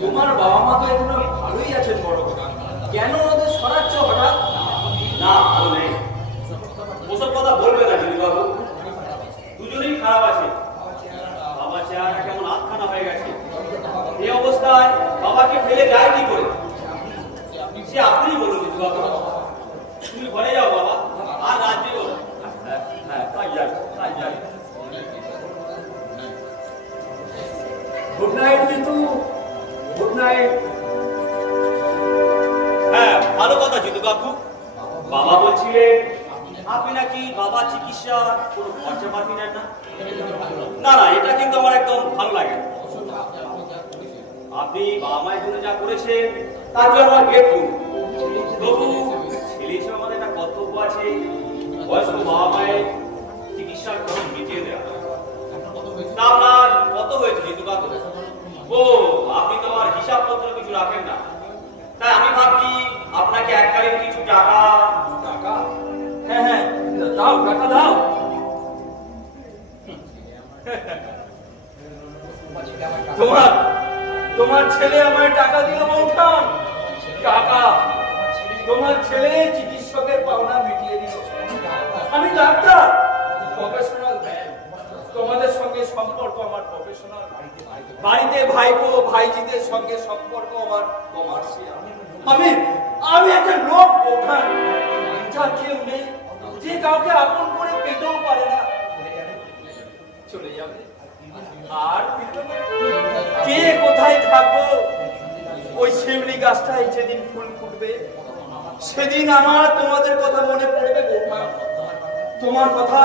তোমার বাবা মা তো এখনো ভালোই আছেন বড় কথা, কেন ওদের সরাচ্ছ হঠাৎ? না, ভালো নেই। ওসব কথা বলবে না জিতু বাবু, দুজনেই খারাপ আছে। বাবা চেহারা কেমন আটখানা হয়ে গেছে। এই অবস্থায় বাবাকে ফেলে যায় কি করে? সে আপনি বলুন জিতু বাবু। তুমি ঘরে যাও বাবা, আর রাজ্যে বলো। হ্যাঁ, তাই যাই, তাই যাই। Good night Jitu, good night. হ্যাঁ, ভালো কথা জিতু কাকু। বাবা বলছিলেন আপনি নাকি বাবা চিকিৎসা কোনো খরচা পাতি নেন না। না না, এটা কিন্তু আমার একদম ভালো লাগে না। আপনি বাবা মায়ের জন্য যা করেছেন তার জন্য আমার গ্রেটফুল। তবু ছেলে হিসেবে আমাদের একটা কর্তব্য আছে, বয়স্ক বাবা মায়ের চিকিৎসার খরচ মিটিয়ে দেওয়া। তা আপনার কত হয়েছে জিতু কাকু? ও, আপনি তো আমার হিসাবপত্র কিছু রাখেন না, তাই আমি ভাবছি আপনাকে এককালীন কিছু টাকা। টাকা? হ্যাঁ হ্যাঁ, দাও, টাকা দাও। তোমার ছেলে আমায় টাকা দিল বৌঠান? টাকা? তোমার ছেলে চিকিৎসকের পাওনা মিটিয়ে দিল। আমি ডাক্তার, প্রফেশনাল ম্যান। তোমাদের সঙ্গে সম্পর্ক আমার প্রফেশনাল। বাড়িতে ভাইপো ভাইজিদের সঙ্গে সম্পর্ক আমার কমার্শিয়াল। আমি একটা লোক বৌঠান, যার কেউ নেই, যে কাউকে আপন করে পেতেও পারে না, চলে যাবে। আর কে কোথায় থাকবো? ওই শিউলি গাছটায় যেদিন ফুল ফুটবে সেদিন আমার তোমাদের কথা মনে পড়বে বৌমা। তোমার কথা,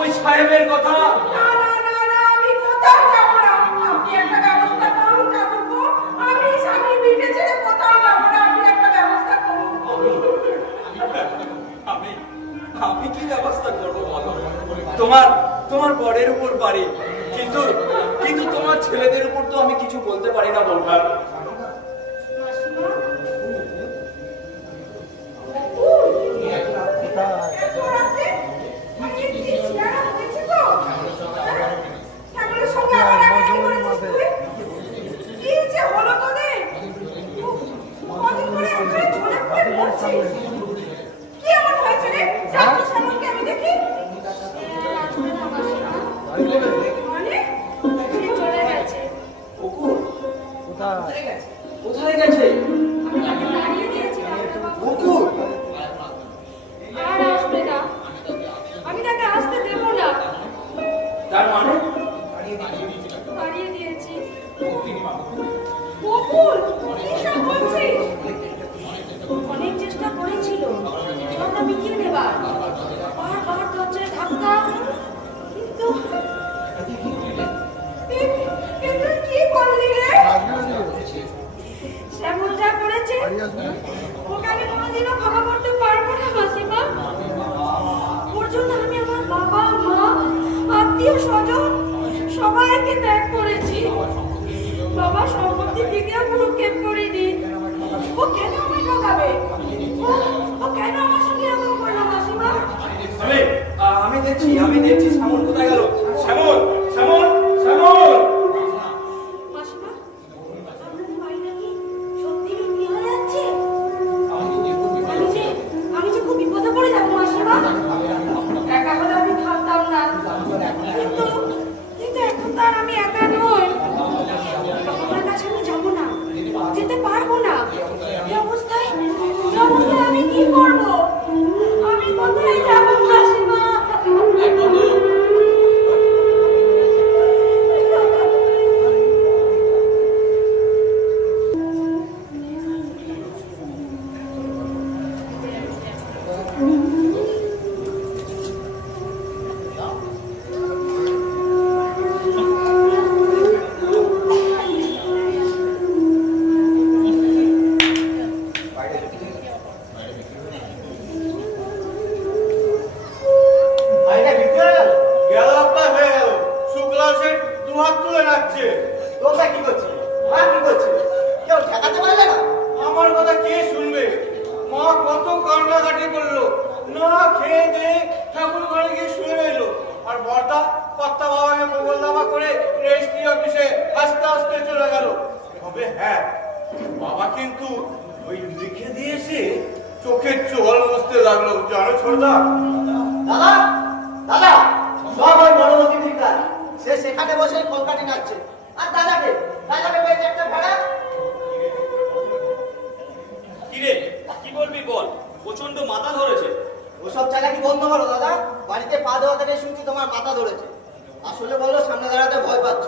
ওই সাহেবের কথা। না না না না, আমি কোথাও যাব না। আপনি একটা ব্যবস্থা করুন ঠাকুরপো। আমি স্বামী বিটে ছেড়ে কোথাও যাব না, আপনি একটা ব্যবস্থা করুন। আমি কি ব্যবস্থা করবো বলো? তোমার বরের উপর পারি, কিন্তু তোমার ছেলেদের উপর তো আমি কিছু বলতে পারি না বৌমা। এত রাতে আপনি কি সিয়ারা হয়েছে তো? ঠাকুরের সঙ্গে আবার এমন কি করেছিস তুই? কি যে হলো তোদের? কদিন ধরে একবারে ঝোলে পড়ে মরছিস। কি এমন হয়েছে রে? ডাক্তার সাহেবকে আমি দেখি। মানে? সে চলে গেছে। কুকুর কোথায় গেছে? কোথায় গেছে? আমি তাকে তাড়িয়ে দিয়েছি ডাক্তারবাবু। কুকুর? আর আসবে না, আমি তাকে আসতে দেবো না। তার মানে? তাড়িয়ে দিয়েছি। বকুল, কি সব বলছিস? অনেক চেষ্টা করেছিল ঝড়টা মিটিয়ে নেবার, বারবার দরজায় ধাক্কা, কিন্তু এ তুই কি করলি রে? শ্যামলটা বাবাকে ত্যাগ করেছি। বাবা সম্পত্তি দিকেও ভ্রুক্ষেপ করিনি। ও কেন আমায় ঠকাবে? ও কেন আমার সঙ্গে এরকম করলো মাসিমা? আমি দেখছি শ্যামল কোথায় গেল? শ্যামল শ্যামল শ্যামল মাসিমা, আপনাদের বাড়িটা কি সত্যি বিক্রি হয়ে যাচ্ছে? আমি যে খুব বিপদে পড়ে যাবো মাসিমা। একা হলে আমি ভাবতাম না, কিন্তু এখন তো আর আমি একা নই। বাবার কাছে আমি যাবো না, যেতে পারবো না। এই অবস্থায় আমি কি করবো? আমি কোথায় যাবো মাসিমা? ভাইটা বিক্রি হয়ে গেল? গেল আপনার হয়ে গেল। শুক্লা সেট দু হাত তুলে রাখছে। তোমরা কি করছে? মা কি করছে? কেউ ঠেকাতে পারলে না? আমার কথা কে শুনবে? মা কত কান্নাকাটি করলো, না খেয়ে দিয়ে ঠাকুর ঘরে গিয়ে শুয়ে রইলো। আর বর্দা কর্তা বাবাকে মোগল দাবা করে রেজিস্ট্রি অফিসে আস্তে আস্তে চলে গেল। তবে হ্যাঁ, বাবা কিন্তু ওই লিখে দিয়েছে চোখের জল মুছতে লাগলো, জানো ছোটদা? দাদা দাদা সব ওই বড়মতির কাজ। সে সেখানে বসে কলকাঠি নাচছে। আর দাদাকে পেয়েছে একটা ভেড়া। কিরে কি বলবি বল, প্রচন্ড মাথা ধরেছে। ওসব চালাকি বন্ধ করো দাদা। বাড়িতে পা দেওয়া থেকে শুনছি তোমার মাথা ধরেছে। আসলে বলো, সামনে দাঁড়াতে ভয় পাচ্ছ।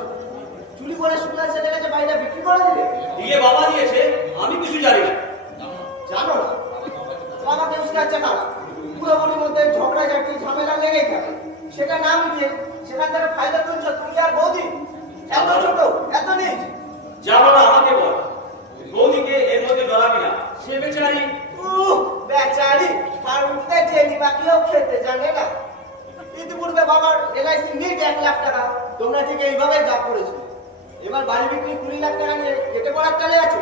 চুরি করে শুনলে সেটা গেছে বাড়িটা বিক্রি করে দিলে। দিয়ে বাবা দিয়েছে, আমি কিছু জানি না। জানো না বাবাকে উস্কাচ্ছে কারা? পুরো বাড়ির মধ্যে ঝগড়াঝাটি ঝামেলা লেগেই থাকে। সেটা না মিটিয়ে সেখান থেকে ফায়দা তুলছো তুমি আর বৌদি। এত ছোট, এত নিজ। যাবো না, আমাকে বল। বৌদিকে এর মধ্যে ডরাবি না, সে বেচারি। বেচারি, তার উঠতে জেলি বাকিও খেতে জানে না। ইতিপূর্বে বাবার LIC নিট 1 লাখ টাকা। তোমরা ঠিক এইভাবেই দাগ করেছো। এবার বাড়ি বিক্রি 20 লাখ টাকা নিয়ে কেটে পড়ার চালে আছো।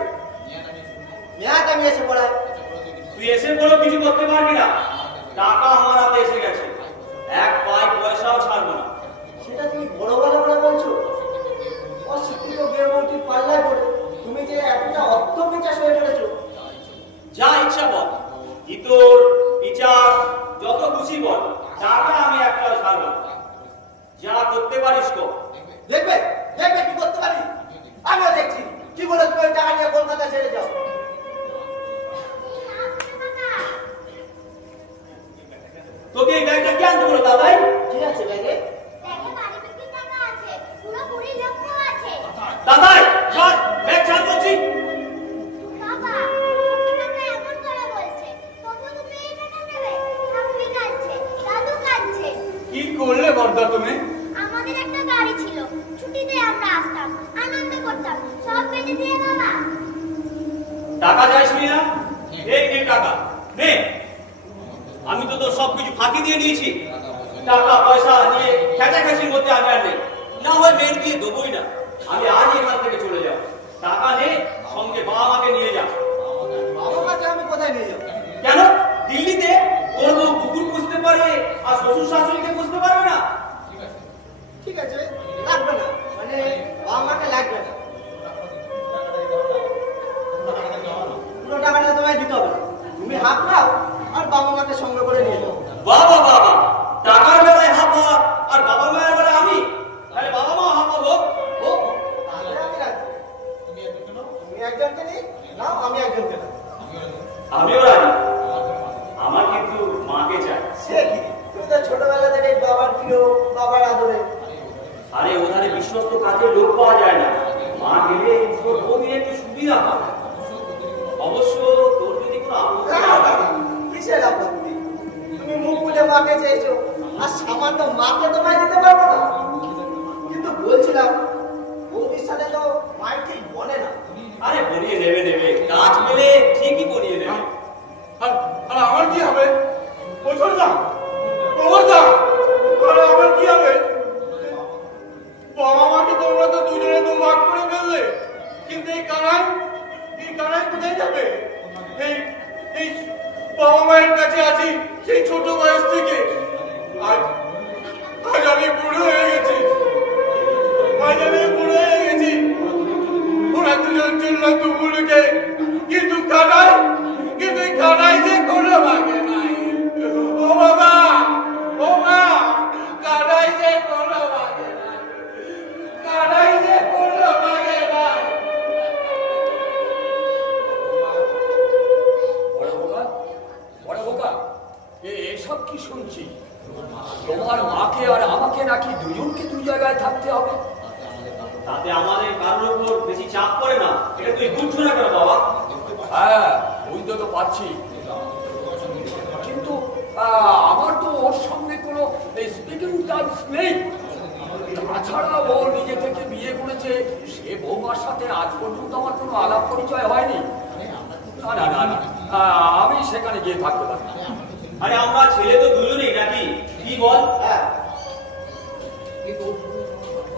মেয়াদ আমি এসে পড়ায়। তুই এসে বলো কিছু করতে পারবি না। টাকা আমার হাতে এসে গেছে, এক পাই পয়সাও ছাড়বো না। সেটা তুমি বড় বড় করে বলছো? অশিক্ষিত গৃহবধূর পাল্লায় পড়ে তুমি যে এতটা অর্থবিচার হয়ে পড়েছো। যা ইচ্ছা বল, ইতর বিচার যত খুশি বল, টাকা আমি একটাও ছাড়বো না। যা করতে পারিস কর। দেখবে দেখবে কি করতে পারি। আমিও দেখছি কি বলে তুমি ওই টাকা নিয়ে কলকাতা ছেড়ে যাও। তোকে এই ব্যাগটা কে আনতে বলো দাদাই? কি আছে ব্যাগে? দাদাই ছাড়, ব্যাগ ছাড় বলছি। কি করলে বর্দা তুমি? আমাদের একটা গাড়ি ছিল, ছুটিতে আমরা আসতাম, আনন্দ করতাম, সব বেঁচে দিয়ে বাবা। টাকা চাইছিলি না? এই নে টাকা, নে। আমি তো তোর সবকিছু ফাঁকি দিয়ে দিয়েছি। টাকা পয়সা নিয়ে খেঁচাখেচির মধ্যে আমি আর নেই। না হয় মেয়ের দিয়ে দেবোই না। আমি আজ এখান থেকে চলে যাব। টাকা নে, সঙ্গে বাবা মাকে নিয়ে যা। বাবা মাকে আমি কোথায় নিয়ে যাবো? কেন? দিল্লিতে তোর বউ কুকুর পুষতে পারে আর শ্বশুর শাশুড়িকে পুষতে পারবে না? ঠিক আছে, লাগবে না, মানে বাবা মাকে লাগবে না। পুরো টাকাটা তোমায় দিতে হবে। তুমি হাত নাও আর বাবা মাকে সঙ্গে করে নিয়ে যাও। বাবা বাবা, টাকার বেলায় হাফা আর বাবা মায়ের বেলায় আমি। তাহলে বাবা মা হাফা হোক। তাহলে আমি রাজি। তুমি একজনকে নিয়ে নাও, আমি একজনকে নাও। আমিও রাজি। আমার কিন্তু মাকে চাই। সে কি, তুমি তো ছোটবেলা থেকে বাবার প্রিয়, বাবার আদরে। আরে ওখানে বিশ্বস্ত কাজের লোক পাওয়া যায় না। মা গেলে তোর বউদিন একটু সুবিধা পাবে। অবশ্য তোর যদি কোনো আপত্তি না থাকে। কিসের আপত্তি? তুমি মুখ খুলে মাকে চেয়েছো, আর সামান্য মাকে তোমায় দিতে পারবো না। কিন্তু বলছিলাম বৌদির সাথে তো মায়ের ঠিক বনে না। আরে বনিয়ে নেবে, কাজ পেলে ঠিকই বনিয়ে নেবে। আর আমার কি হবে? ও ছোটদা, ও বর্দা, আরে আমার কি হবে? বাবা মাকে তো তোমরা তো দুজনে দু ভাগ করে ফেললে, কিন্তু এই কানাই কোথায় যাবে? এই এই বাবা মায়ের কাছে আছি সেই ছোট বয়স থেকে। আজ আমি বুড়ো হয়ে গেছি, ওরা দুজন চলল তুমুলকে, কিন্তু কানাই যে কোনো ভাগে নাই। ও বাবা, ও মা, কানাই যে কোনো ভাগে নাই, কানাই যে কোনো ভাগে নাই। বড় বোকা, এসব কি শুনছি? তোমার মাকে আর আমাকে নাকি দুজনকে দুই জায়গায় থাকতে হবে? তাতে আমাদের কারোর উপর বেশি চাপ পড়ে না, এটা তুই বুঝছো না কেন বাবা? হ্যাঁ, বুঝতে তো পারছি, কিন্তু আমার তো ওর সঙ্গে কোনো স্পিকিং টার্মস নেই। তাছাড়া ও নিজে থেকে বিয়ে করেছে, সে বৌমার সাথে আজ পর্যন্ত আমার কোনো আলাপ পরিচয় হয়নি। না না না, আমি সেখানে গিয়ে থাকতে পারি না। আরে আমরা ছেলে তো দুজনেই নাকি, কি বল?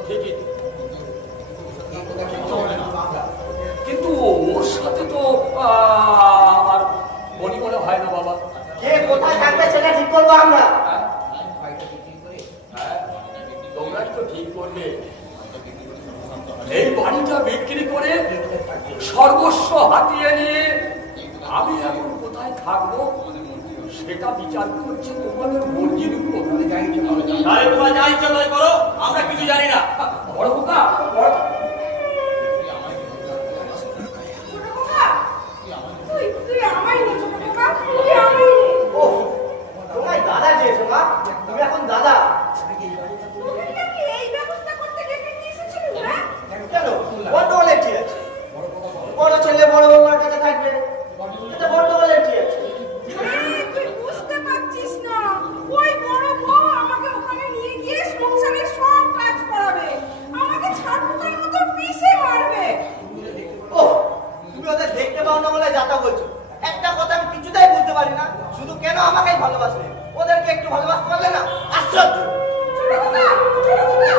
ঠিকই, কিন্তু ওর সাথে তো আমার মনে মনে হয় না বাবা। কে কোথায় থাকবে সেটা ঠিক করবো আমরা। হ্যাঁ, তোমরাই তো ঠিক করবে। এই বাড়িটা বিক্রি করে সর্বস্ব হাতিয়ে নিয়ে আমি এখন কোথায় থাকবো সেটা বিচার করছি তোমাদের মর্জির উপর। তাহলে তোমরা যা ইচ্ছা তাই করো, আমরা কিছু জানি না। বড় বোকা, তুই আমায় নে ছোট বোকা, তুই আমায় নে। ও তোমায় দাদা চেয়েছো মা, তুমি এখন দাদা। তুমি নাকি এই ব্যবস্থা করতে ডেকে নিয়ে এসেছিলি, হ্যাঁ? কেন বর্তমানে ঠিক আছে, বড় ছেলে বড় বৌমার কাছে থাকবে, এটা বর্তমানে ঠিক আছে। তুই বুঝতে পারছিস না, ওই বড় বউ আমাকে ওখানে নিয়ে গিয়ে সংসারের সব কাজ করাবে, আমাকে ছাড়পোকার মতো পিষে মারবে। ও তুমি ওদের দেখতে পাও না বলে যাতা বলছো। একটা কথা আমি কিছুতেই বুঝতে পারি না, শুধু কেন আমাকেই ভালোবাসে, ওদেরকে একটু ভালোবাসতে পারলে না? আশ্চর্য। ছোট বোকা, ছোট বোকা।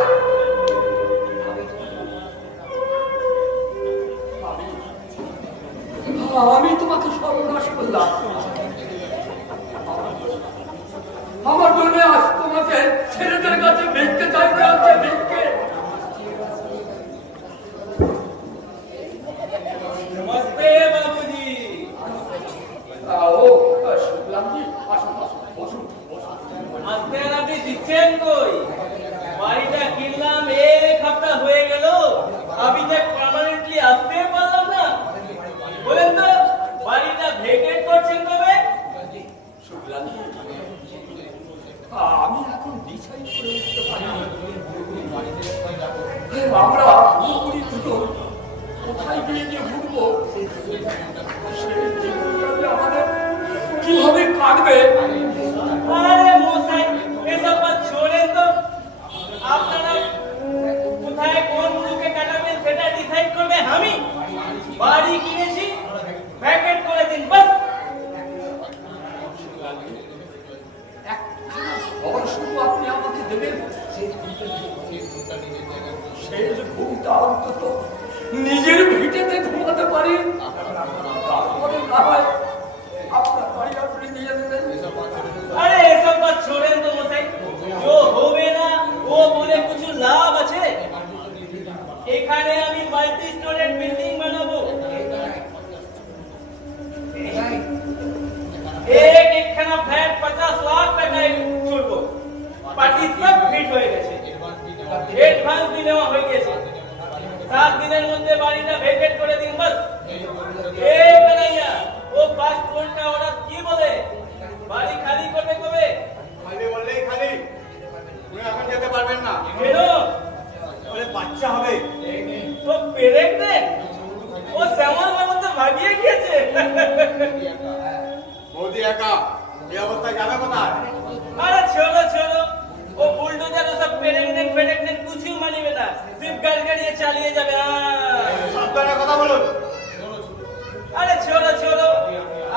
আমি তোমাকে সর্বনাশ করলাম। আমার জন্য আজ তোমাকে ছেলেদের কাছে ভিক্ষে চাইতে হচ্ছে, ভিক্ষে। নমস্তে বাবুজি। ও শুনলাম কি, আসুন আসুন, বসুন বসুন। আজকে আপনি দিচ্ছেন কই? বাড়িটা কিনলাম এক সপ্তাহ হয়ে গেল, আমি যে পার্মানেন্টলি আসতে পারলাম না। বলেন তো বাড়িটা ভেকেট করছেন কবে? শুনলাম কি, আমি এখন ডিসাইড করে উঠতে পারি না। আমরা পুরোপুরি দুটো কোথায় গিয়ে যে ঘুরবো, সেই জীবনটা আমাদের কিভাবে কাটবে। আরে মশাই, এসব বাত छोड़ें তো। আপনারা কোথায় কোন মুখে কাটাবেন সেটা ডিসাইড করবে আমি। বাড়ি কিনেছি, ভ্যাকেট করে দিন বাস। ঘর শুধু আপনি আমাকে দেবেন, সেই যে ঘুমটা অন্তত নিজের ভিটেতে ঘুমাতে পারি, তারপরে না হয় আপনার বাড়ি আপনি নিয়ে দেবেন। अरे ये सब बात छोड़ें तो मसाई, जो होवे ना वो बोले कुछ लाभ আছে। এখানে আমি মাল্টি স্টোরেজ বিল্ডিং বানাবো, একখানা ফ্ল্যাট 50 লাখ টাকায় চলবো। পার্টি সব ফিট হয়ে গেছে, এডভান্স নেওয়া হয়ে গেছে। 7 দিনের মধ্যে বাড়িটা ভেকেট করে দিন বাস। এই কানাইয়া, ও ফার্স্ট ফ্লোরটা ওরা কি বলে বাড়ি খালি করবে কবে? খালি বললেই খালি, তুমি এখন যেতে পারবেন না। কেন? বলে বাচ্চা হবে। তো পেরেক দেন, ও শ্যামল বাবু তো ভাগিয়ে গিয়েছে। বৌদি একা এই অবস্থায় যাবে কোথায়? আরে ছোড়ো ছোড়ো, ও বুলডোজার ও সব পেরেক দেন কিছু মানিবে না, সিপ গাড়ি চালিয়ে যাবে। সাবধানে কথা বলুন। আরে ছোড়ো ছোড়ো,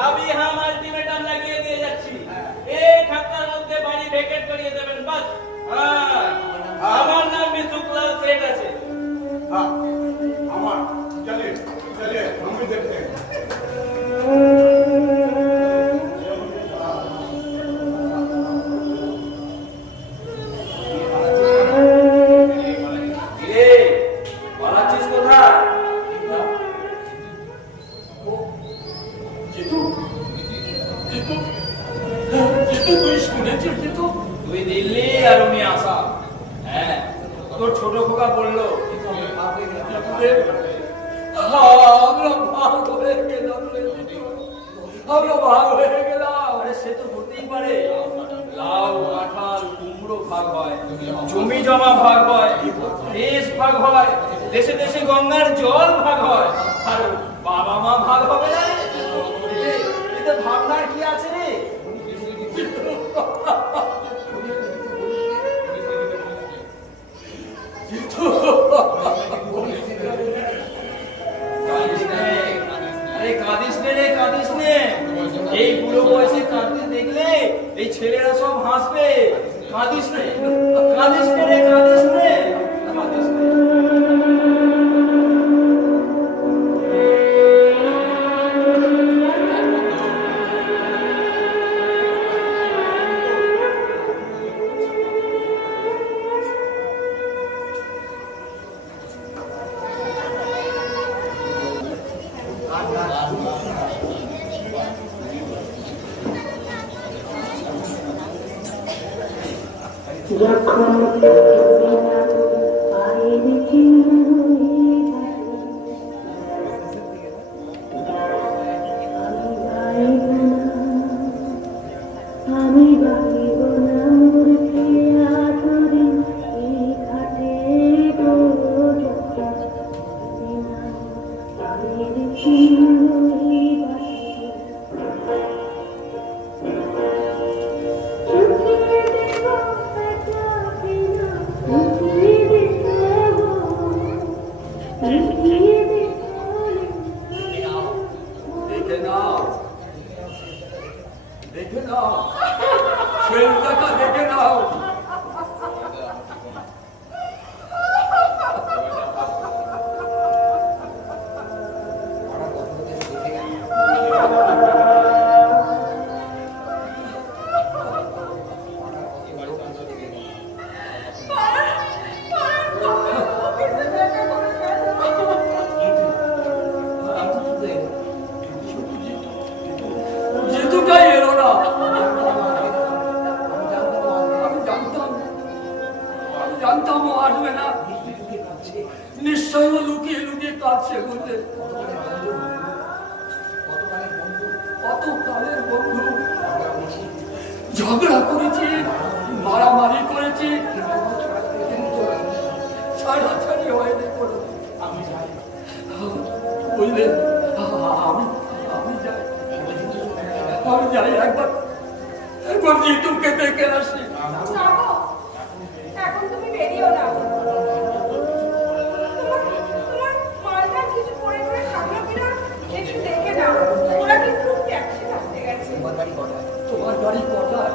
আমি হাম আলটিমেটাম লাগিয়ে দিয়ে যাচ্ছি, এক সপ্তাহের মধ্যে বাড়ি ভেকেট করিয়ে দেবেন বাস। আমার নাম মিসুকলাল সেট আছে, তুই শুনেছিস জিতু? তুই দিল্লি আর উনি আসাম। হ্যাঁ, তোর ছোট খোকা বললো। আমরা ভাগ হয়ে গেলাম রে জিতু, আমরা ভাগ হয়ে গেলাম। আরে সে তো হতেই পারে, লাউ কাঁঠাল কুমড়ো ভাগ হয়, জমি জমা ভাগ হয়, দেশ ভাগ হয়, দেশে দেশে গঙ্গার জল ভাগ হয়, আর বাবা মা ভাগ হবে না রে? এতে ভাবনার কি আছে রে? আরে কাঁদিস নে রে, কাঁদিস নে। এই বুড়ো বয়সে কাঁদতে দেখলে এই ছেলেরা সব হাসবে। কাঁদিস নে, কাঁদিস নে রে, কাঁদিস নে, কাঁদিস নে। দেখে নাও, দেখে নাও, ছেলেটাকে দেখে নাও। জিতুটাই এলো না। আমি জানতাম ও আসবে না। নিশ্চয়ই ও লুকিয়ে লুকিয়ে কাঁদছে বললে। কত কালের বন্ধু, ঝগড়া করেছি, মারামারি করেছি, ছাড়াছাড়ি হয়নি কোনো। বুঝলে, আমি যাই, আমি যাই একবার জিতুকে দেখে আসি। যাবো? এখন তুমি বেরিয়েও না। তোমার মালটা কিছু করে করে সামনে কিনা একটু দেখে নাও। ওরা কিন্তু ট্যাক্সি ধরতে গেছে। তোমার বাড়ি কটায়?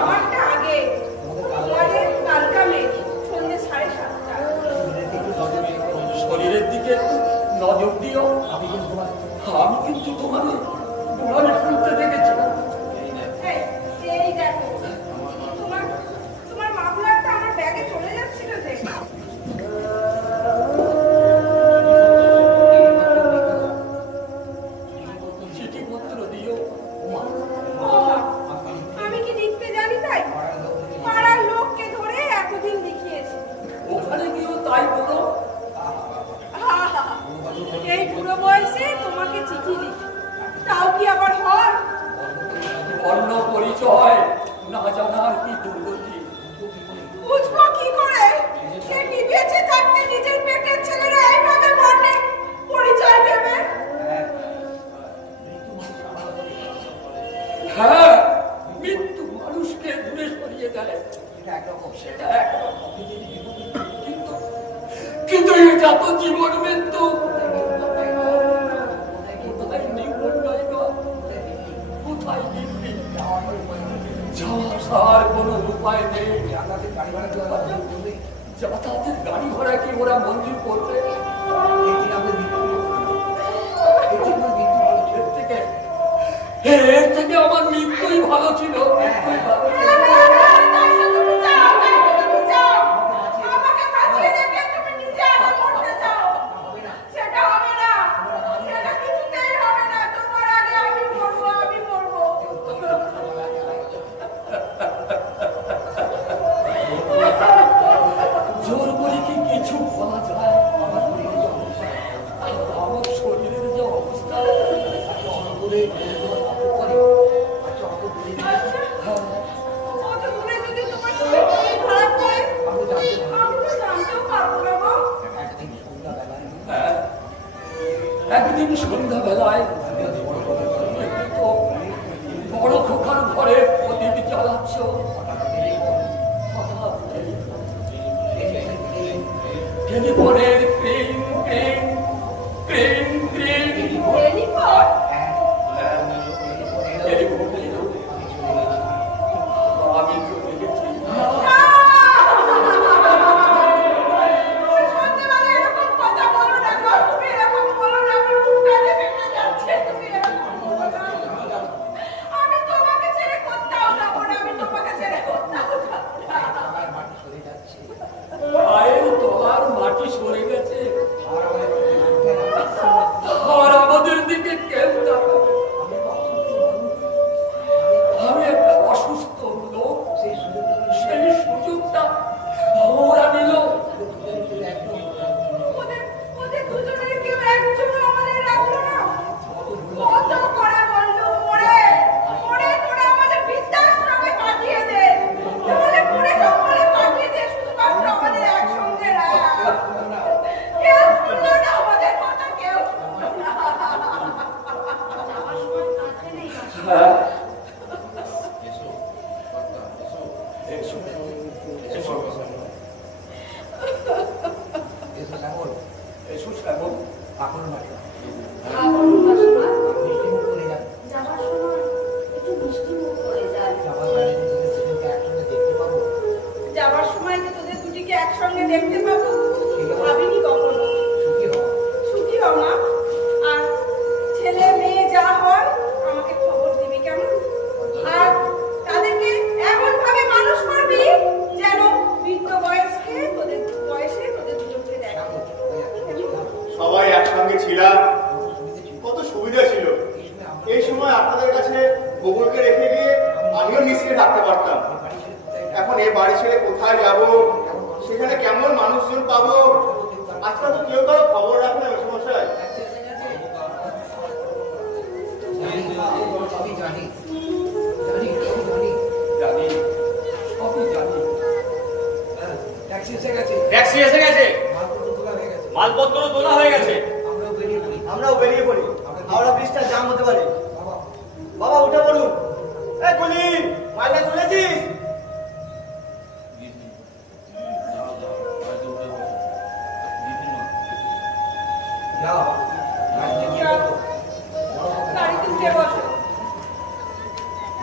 আমারটা আগে, তোমাদের কালকা মেয়ে, সন্ধ্যে 7:30। শরীরের দিকে একটু নজর দিও। আমি কিন্তু তোমার ঘরে ফুলতে দেখেছি। এই দেখো, তোমার মাফলারটা আমার ব্যাগে চলে যাচ্ছিল যে। চিঠিপত্র দিও। ও মা, আমি কি লিখতে জানি তাই? পাড়ার লোককে ধরে এতদিন লিখিয়েছি। ওখানে গিয়েও তাই বলো। এই বুড়ো বয়সে তোমাকে চিঠি লিখি, তাও কি আবার হয়? বর্ণ পরিচয় না জানার কি দুর্গতি। বুঝবো কি করে? সে নিজেছে থাকতে নিজের পেটের ছেলেরা এইভাবে বর্ণের পরিচয় দেবে? হ্যাঁ, মৃত্যু মানুষকে দূরে সরিয়ে দেয়, সেটা একরকম। কিন্তু এটা তো জীবন মৃত্যু। কোথায় নির্ভর জায়গা, কোথায় নির্ভীক? যাওয়া আসার কোনো উপায় নেই। যাতায়াতের গাড়ি ঘোড়া কি ওরা মঞ্জুর করবে? এর থেকে আমার মৃত্যুই ভালো ছিল, মৃত্যুই ভালো ছিল। আমাকে কাছে রেখে তুমি নিজে আগে মরতে চাও? সেটা হবে না, সেটা কিছুতেই হবে না। তোমার আগে আমি মরবো, আমি মরবো। টেলিফোনের ক্রিং ক্রিং ক্রিং ক্রিং টেলিফোন টেলিফোন এলো। আমি চলে গেছি। সন্ধ্যেবেলা এরকম কথা বলো না গো, তুমি এরকম বলো না, আমার বুকটাতে ফেটে যাচ্ছে, তুমি এরকম বলো না। আমি তোমাকে ছেড়ে কোথাও যাবো না, আমি তোমাকে ছেড়ে কোথাও যাবো না। পায়ের তলার মাটি সরে গেছে, আর আমাদের দিকে কেউ তাকাবে না। আমি একটা অসুস্থ লোক, সেই সুযোগটা ওরা নিল। ওদের দুজনের কেউ একজন আমাদের রাখলো না। কত করে বললো, পরে তোরা আমাদের বৃদ্ধাশ্রমে পাঠিয়ে দে, তাহলে পরে জঙ্গলে পাঠিয়ে দে, শুধুমাত্র আমাদের একসঙ্গে রাখ। কেউ শুনলো না আমাদের কথা, কেউ শুনলো না। হ্যাঁ, এসো শ্যামল। যাওয়ার সময় একটু মিষ্টি মুখ করে যায়। যাওয়ার সময় যে তোদের দুটিকে একসঙ্গে দেখতে পাবো ভাবিনি কখনো। ছুটি হও না, আর ছেলে মেয়ে যা হয় আমাকে খবর দিবি কেমন? আর তাদেরকে এমন ভাবে মানুষ করবি যেন বৃদ্ধ বয়সে তোদের দুজনকে দেখে। সবাই একসঙ্গে ছিলাম, কত সুবিধা ছিল। এই সময় আপনাদের কাছে গোবরকে রেখে গিয়ে আমিও নিশ্চিত থাকতে পারতাম। এখন এই বাড়ি ছেড়ে কোথায় যাব, সেখানে কেমন মানুষজন পাবো, আজকাল তো কেউ কারো খবর রাখে না মেশামশাই। জানি, সবই জানি। ট্যাক্সি এসে গেছে, মালপত্র তোলা হয়ে গেছে। আমরাও বেরিয়ে পড়ি, হাওড়া ব্রিজটা জাম হতে পারে। বাবা উঠে পড়ুন। এ কুলি, মাইনে তুলেছিস? গাড়িতে উঠে বসো।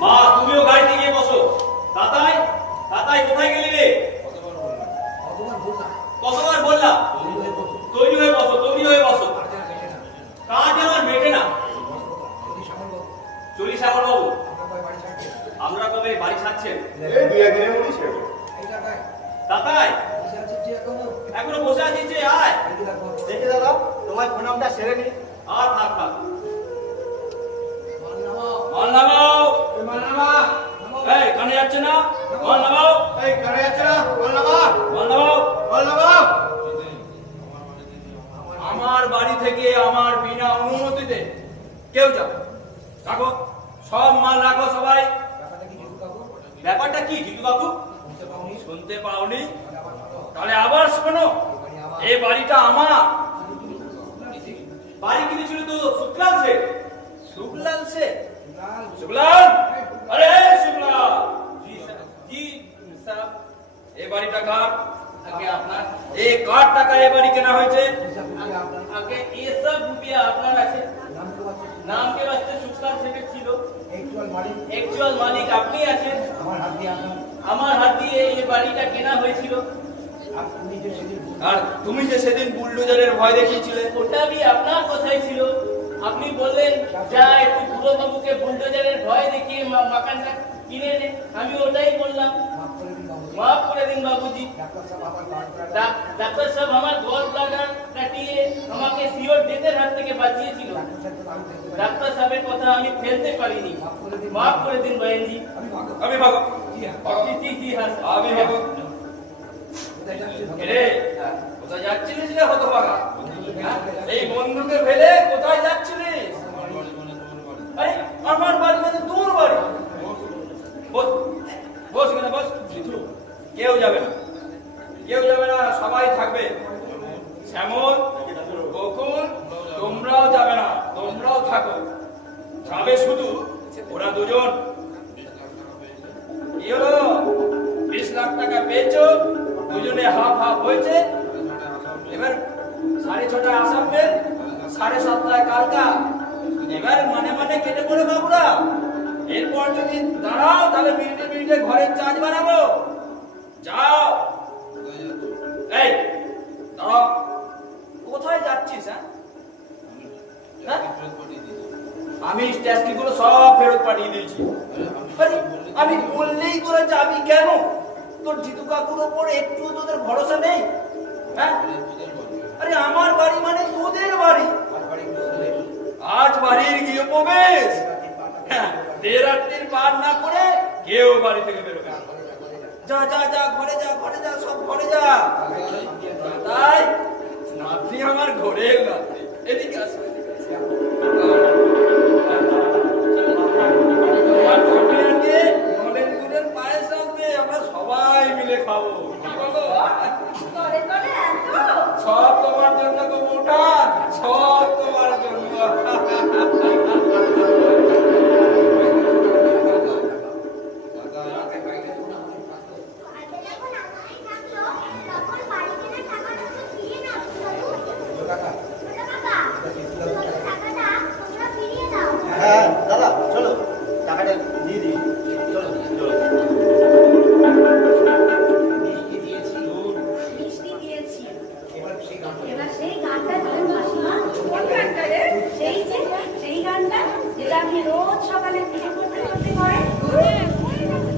মা তুমিও গাড়িতে গিয়ে বসো। তাতাই তাতাই কোথায় গেলি রে? কতবার বললাম তৈরি হয়ে বসো, তৈরি হয়ে বসো। কাজ আমার মেটে না। চলি সাগর বাবু, আমরা কবে বাড়ি ছাড়ছেন? এই দুই একদিনের মধ্যেই ছেড়ে। তাতাই এখনো বসে আছিস যে, আয়। দেখে দাদা, তোমার প্রণামটা সেরে নি। আর থাক থাক, মাল নামাও। এই কানে যাচ্ছে না? মাল নামাও, এই কানে যাচ্ছে না, বল না বাবা, মাল নামাও। বল না বাবা। আমার বাড়ি থেকে আমার বিনা অনুমতিতে কেউ যাবে? রাখো, সব মাল রাখো সবাই। ব্যাপারটা কি জিতু বাবু? শুনতে পাওনি? তাহলে আবার শোনো, এই বাড়িটা আমার। বাড়ি কিনেছিল তো শুক্লাল সে। শুক্লাল সে? শুক্লাল, আরে শুক্লাল। জি সাহেব, এই বাড়িটা কার? আগে আপনার। এই কার টাকা এই বাড়ি কেনা হয়েছে? আগে ये सब रुपया আপনার আছে। नाम के वास्ते শুক্লাল সে ছিল। एक्चुअल मालिक আপনি আছেন। আমার হাত দিয়ে এই বাড়িটা কেনা হয়েছিল। আর তুমি যে সেদিন বুলডোজারের ভয় দেখিয়েছিলে, ওটা भी আপনার কথাই ছিল। আপনি বললেন যা একটু বুড়ো বাবুকে বুলডোজারের ভয় দেখিয়ে মাকানটা কিনে নে। আমি ওটাই বললাম। মাফ করে দিন বাবুজি। ডাক্তার সাহেব আমার গল ব্লাডার কাটিয়ে আমাকে সিওর ডেথের হাত থেকে বাঁচিয়েছিল। ডাক্তার সাহেবের কথা আমি ফেলতে পারিনি। মাফ করে দিন বহেনজি। আমি ভাগো। জি জি জি হ্যাঁ স্যার। আমি ভাগো। রে, কোথায় যাচ্ছিলিস রে হতভাগা? হ্যাঁ? এই বন্ধুকে ফেলে কোথায় যাচ্ছিলিস? আরে আমার বাড়ি মানে তোর বাড়ি। বস, বস এখানে বস। কেউ যাবে না, কেউ যাবে না, সবাই থাকবে। শ্যামল, বকুল, তোমরাও যাবে না, তোমরাও থাকো। যাবে শুধু ওরা দুজন। কি হলো? 20 লাখ টাকা পেয়েছো, দুজনে হাফ হাফ হয়েছে। 6:30 আসামবেল, 7:30 কালকা। এবার মানে কেটে পড়ে বাবুরা। এরপর যদি দাঁড়াও তাহলে মিনিটে ঘরের চার্জ বানাবো। যাও। এই দাঁড়াও, কোথায় যাচ্ছিস? হ্যাঁ, আমি স্ট্যাচগুলো সব ফেরত পাঠিয়ে দিয়েছি। আরে আমি বললেই তোরা যাবি কেন? তোর জিতু কাকুর ওপর একটু তোদের ভরসা নেই? হ্যাঁ, আরে আমার বাড়ি মানে তোদের বাড়ি। আজ বাড়ির গৃহপ্রবেশ। হ্যাঁ, দেরাত্রির পার না করে কেউ বাড়ি থেকে বেরোবে না। যা যা যা, ঘরে যা, সব ঘরে যা। তাই নাতনি আমার ঘরের নাতনি। এদিকে আসো, আমরা সবাই মিলে খাবো। তলে তলে এত সব তোমার জন্য তো মোটা, সব তোমার জন্য। আগে যখন আমারই থাকলো তখন বাড়িতে না টাকাটা তো ফিরিয়ে নাও ছোট কাকা, টাকাটা তোমরা ফিরিয়ে দাও। হ্যাঁ দাদা চলো টাকাটা দিয়ে দিই। চলো মিষ্টি দিয়েছি। এবার সেই গানটা দিন মাসিমা। কোন গানটা রে? সেই গানটা যেটা আপনি রোজ সকালে পুজো করতে করে।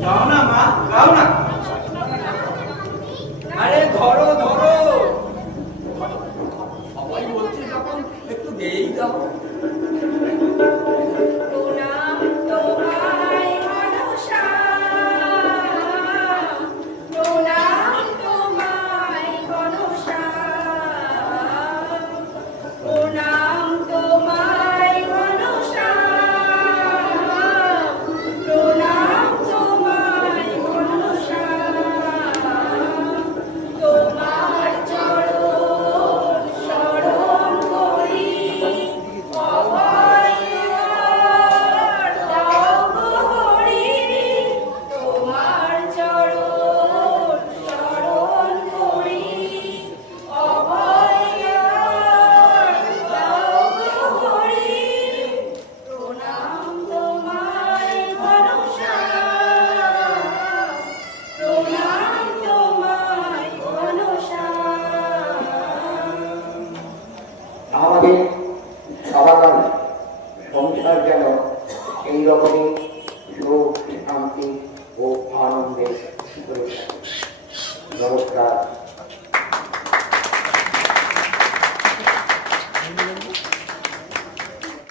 যাও না মা, যাও না। আরে ধরো সবাই বলছে যখন একটু গেয়েই যাও। প্রণাম তোমায় মনসা, প্রণাম তোমায় মনসা, প্রণাম তোমায় মনসা, প্রণাম তোমায় মনসা, তোমার চরণ শরণ করি, অভয় দাও গো হরি, তোমার চরণ শরণ করি, অভয় দাও গো হরি, প্রণাম তোমায় মনসা, প্রণাম তোমায় মনসা। আমাদের সবার সংসার যেন এইরকমই সুখ শান্তি ও আনন্দে নমস্কার।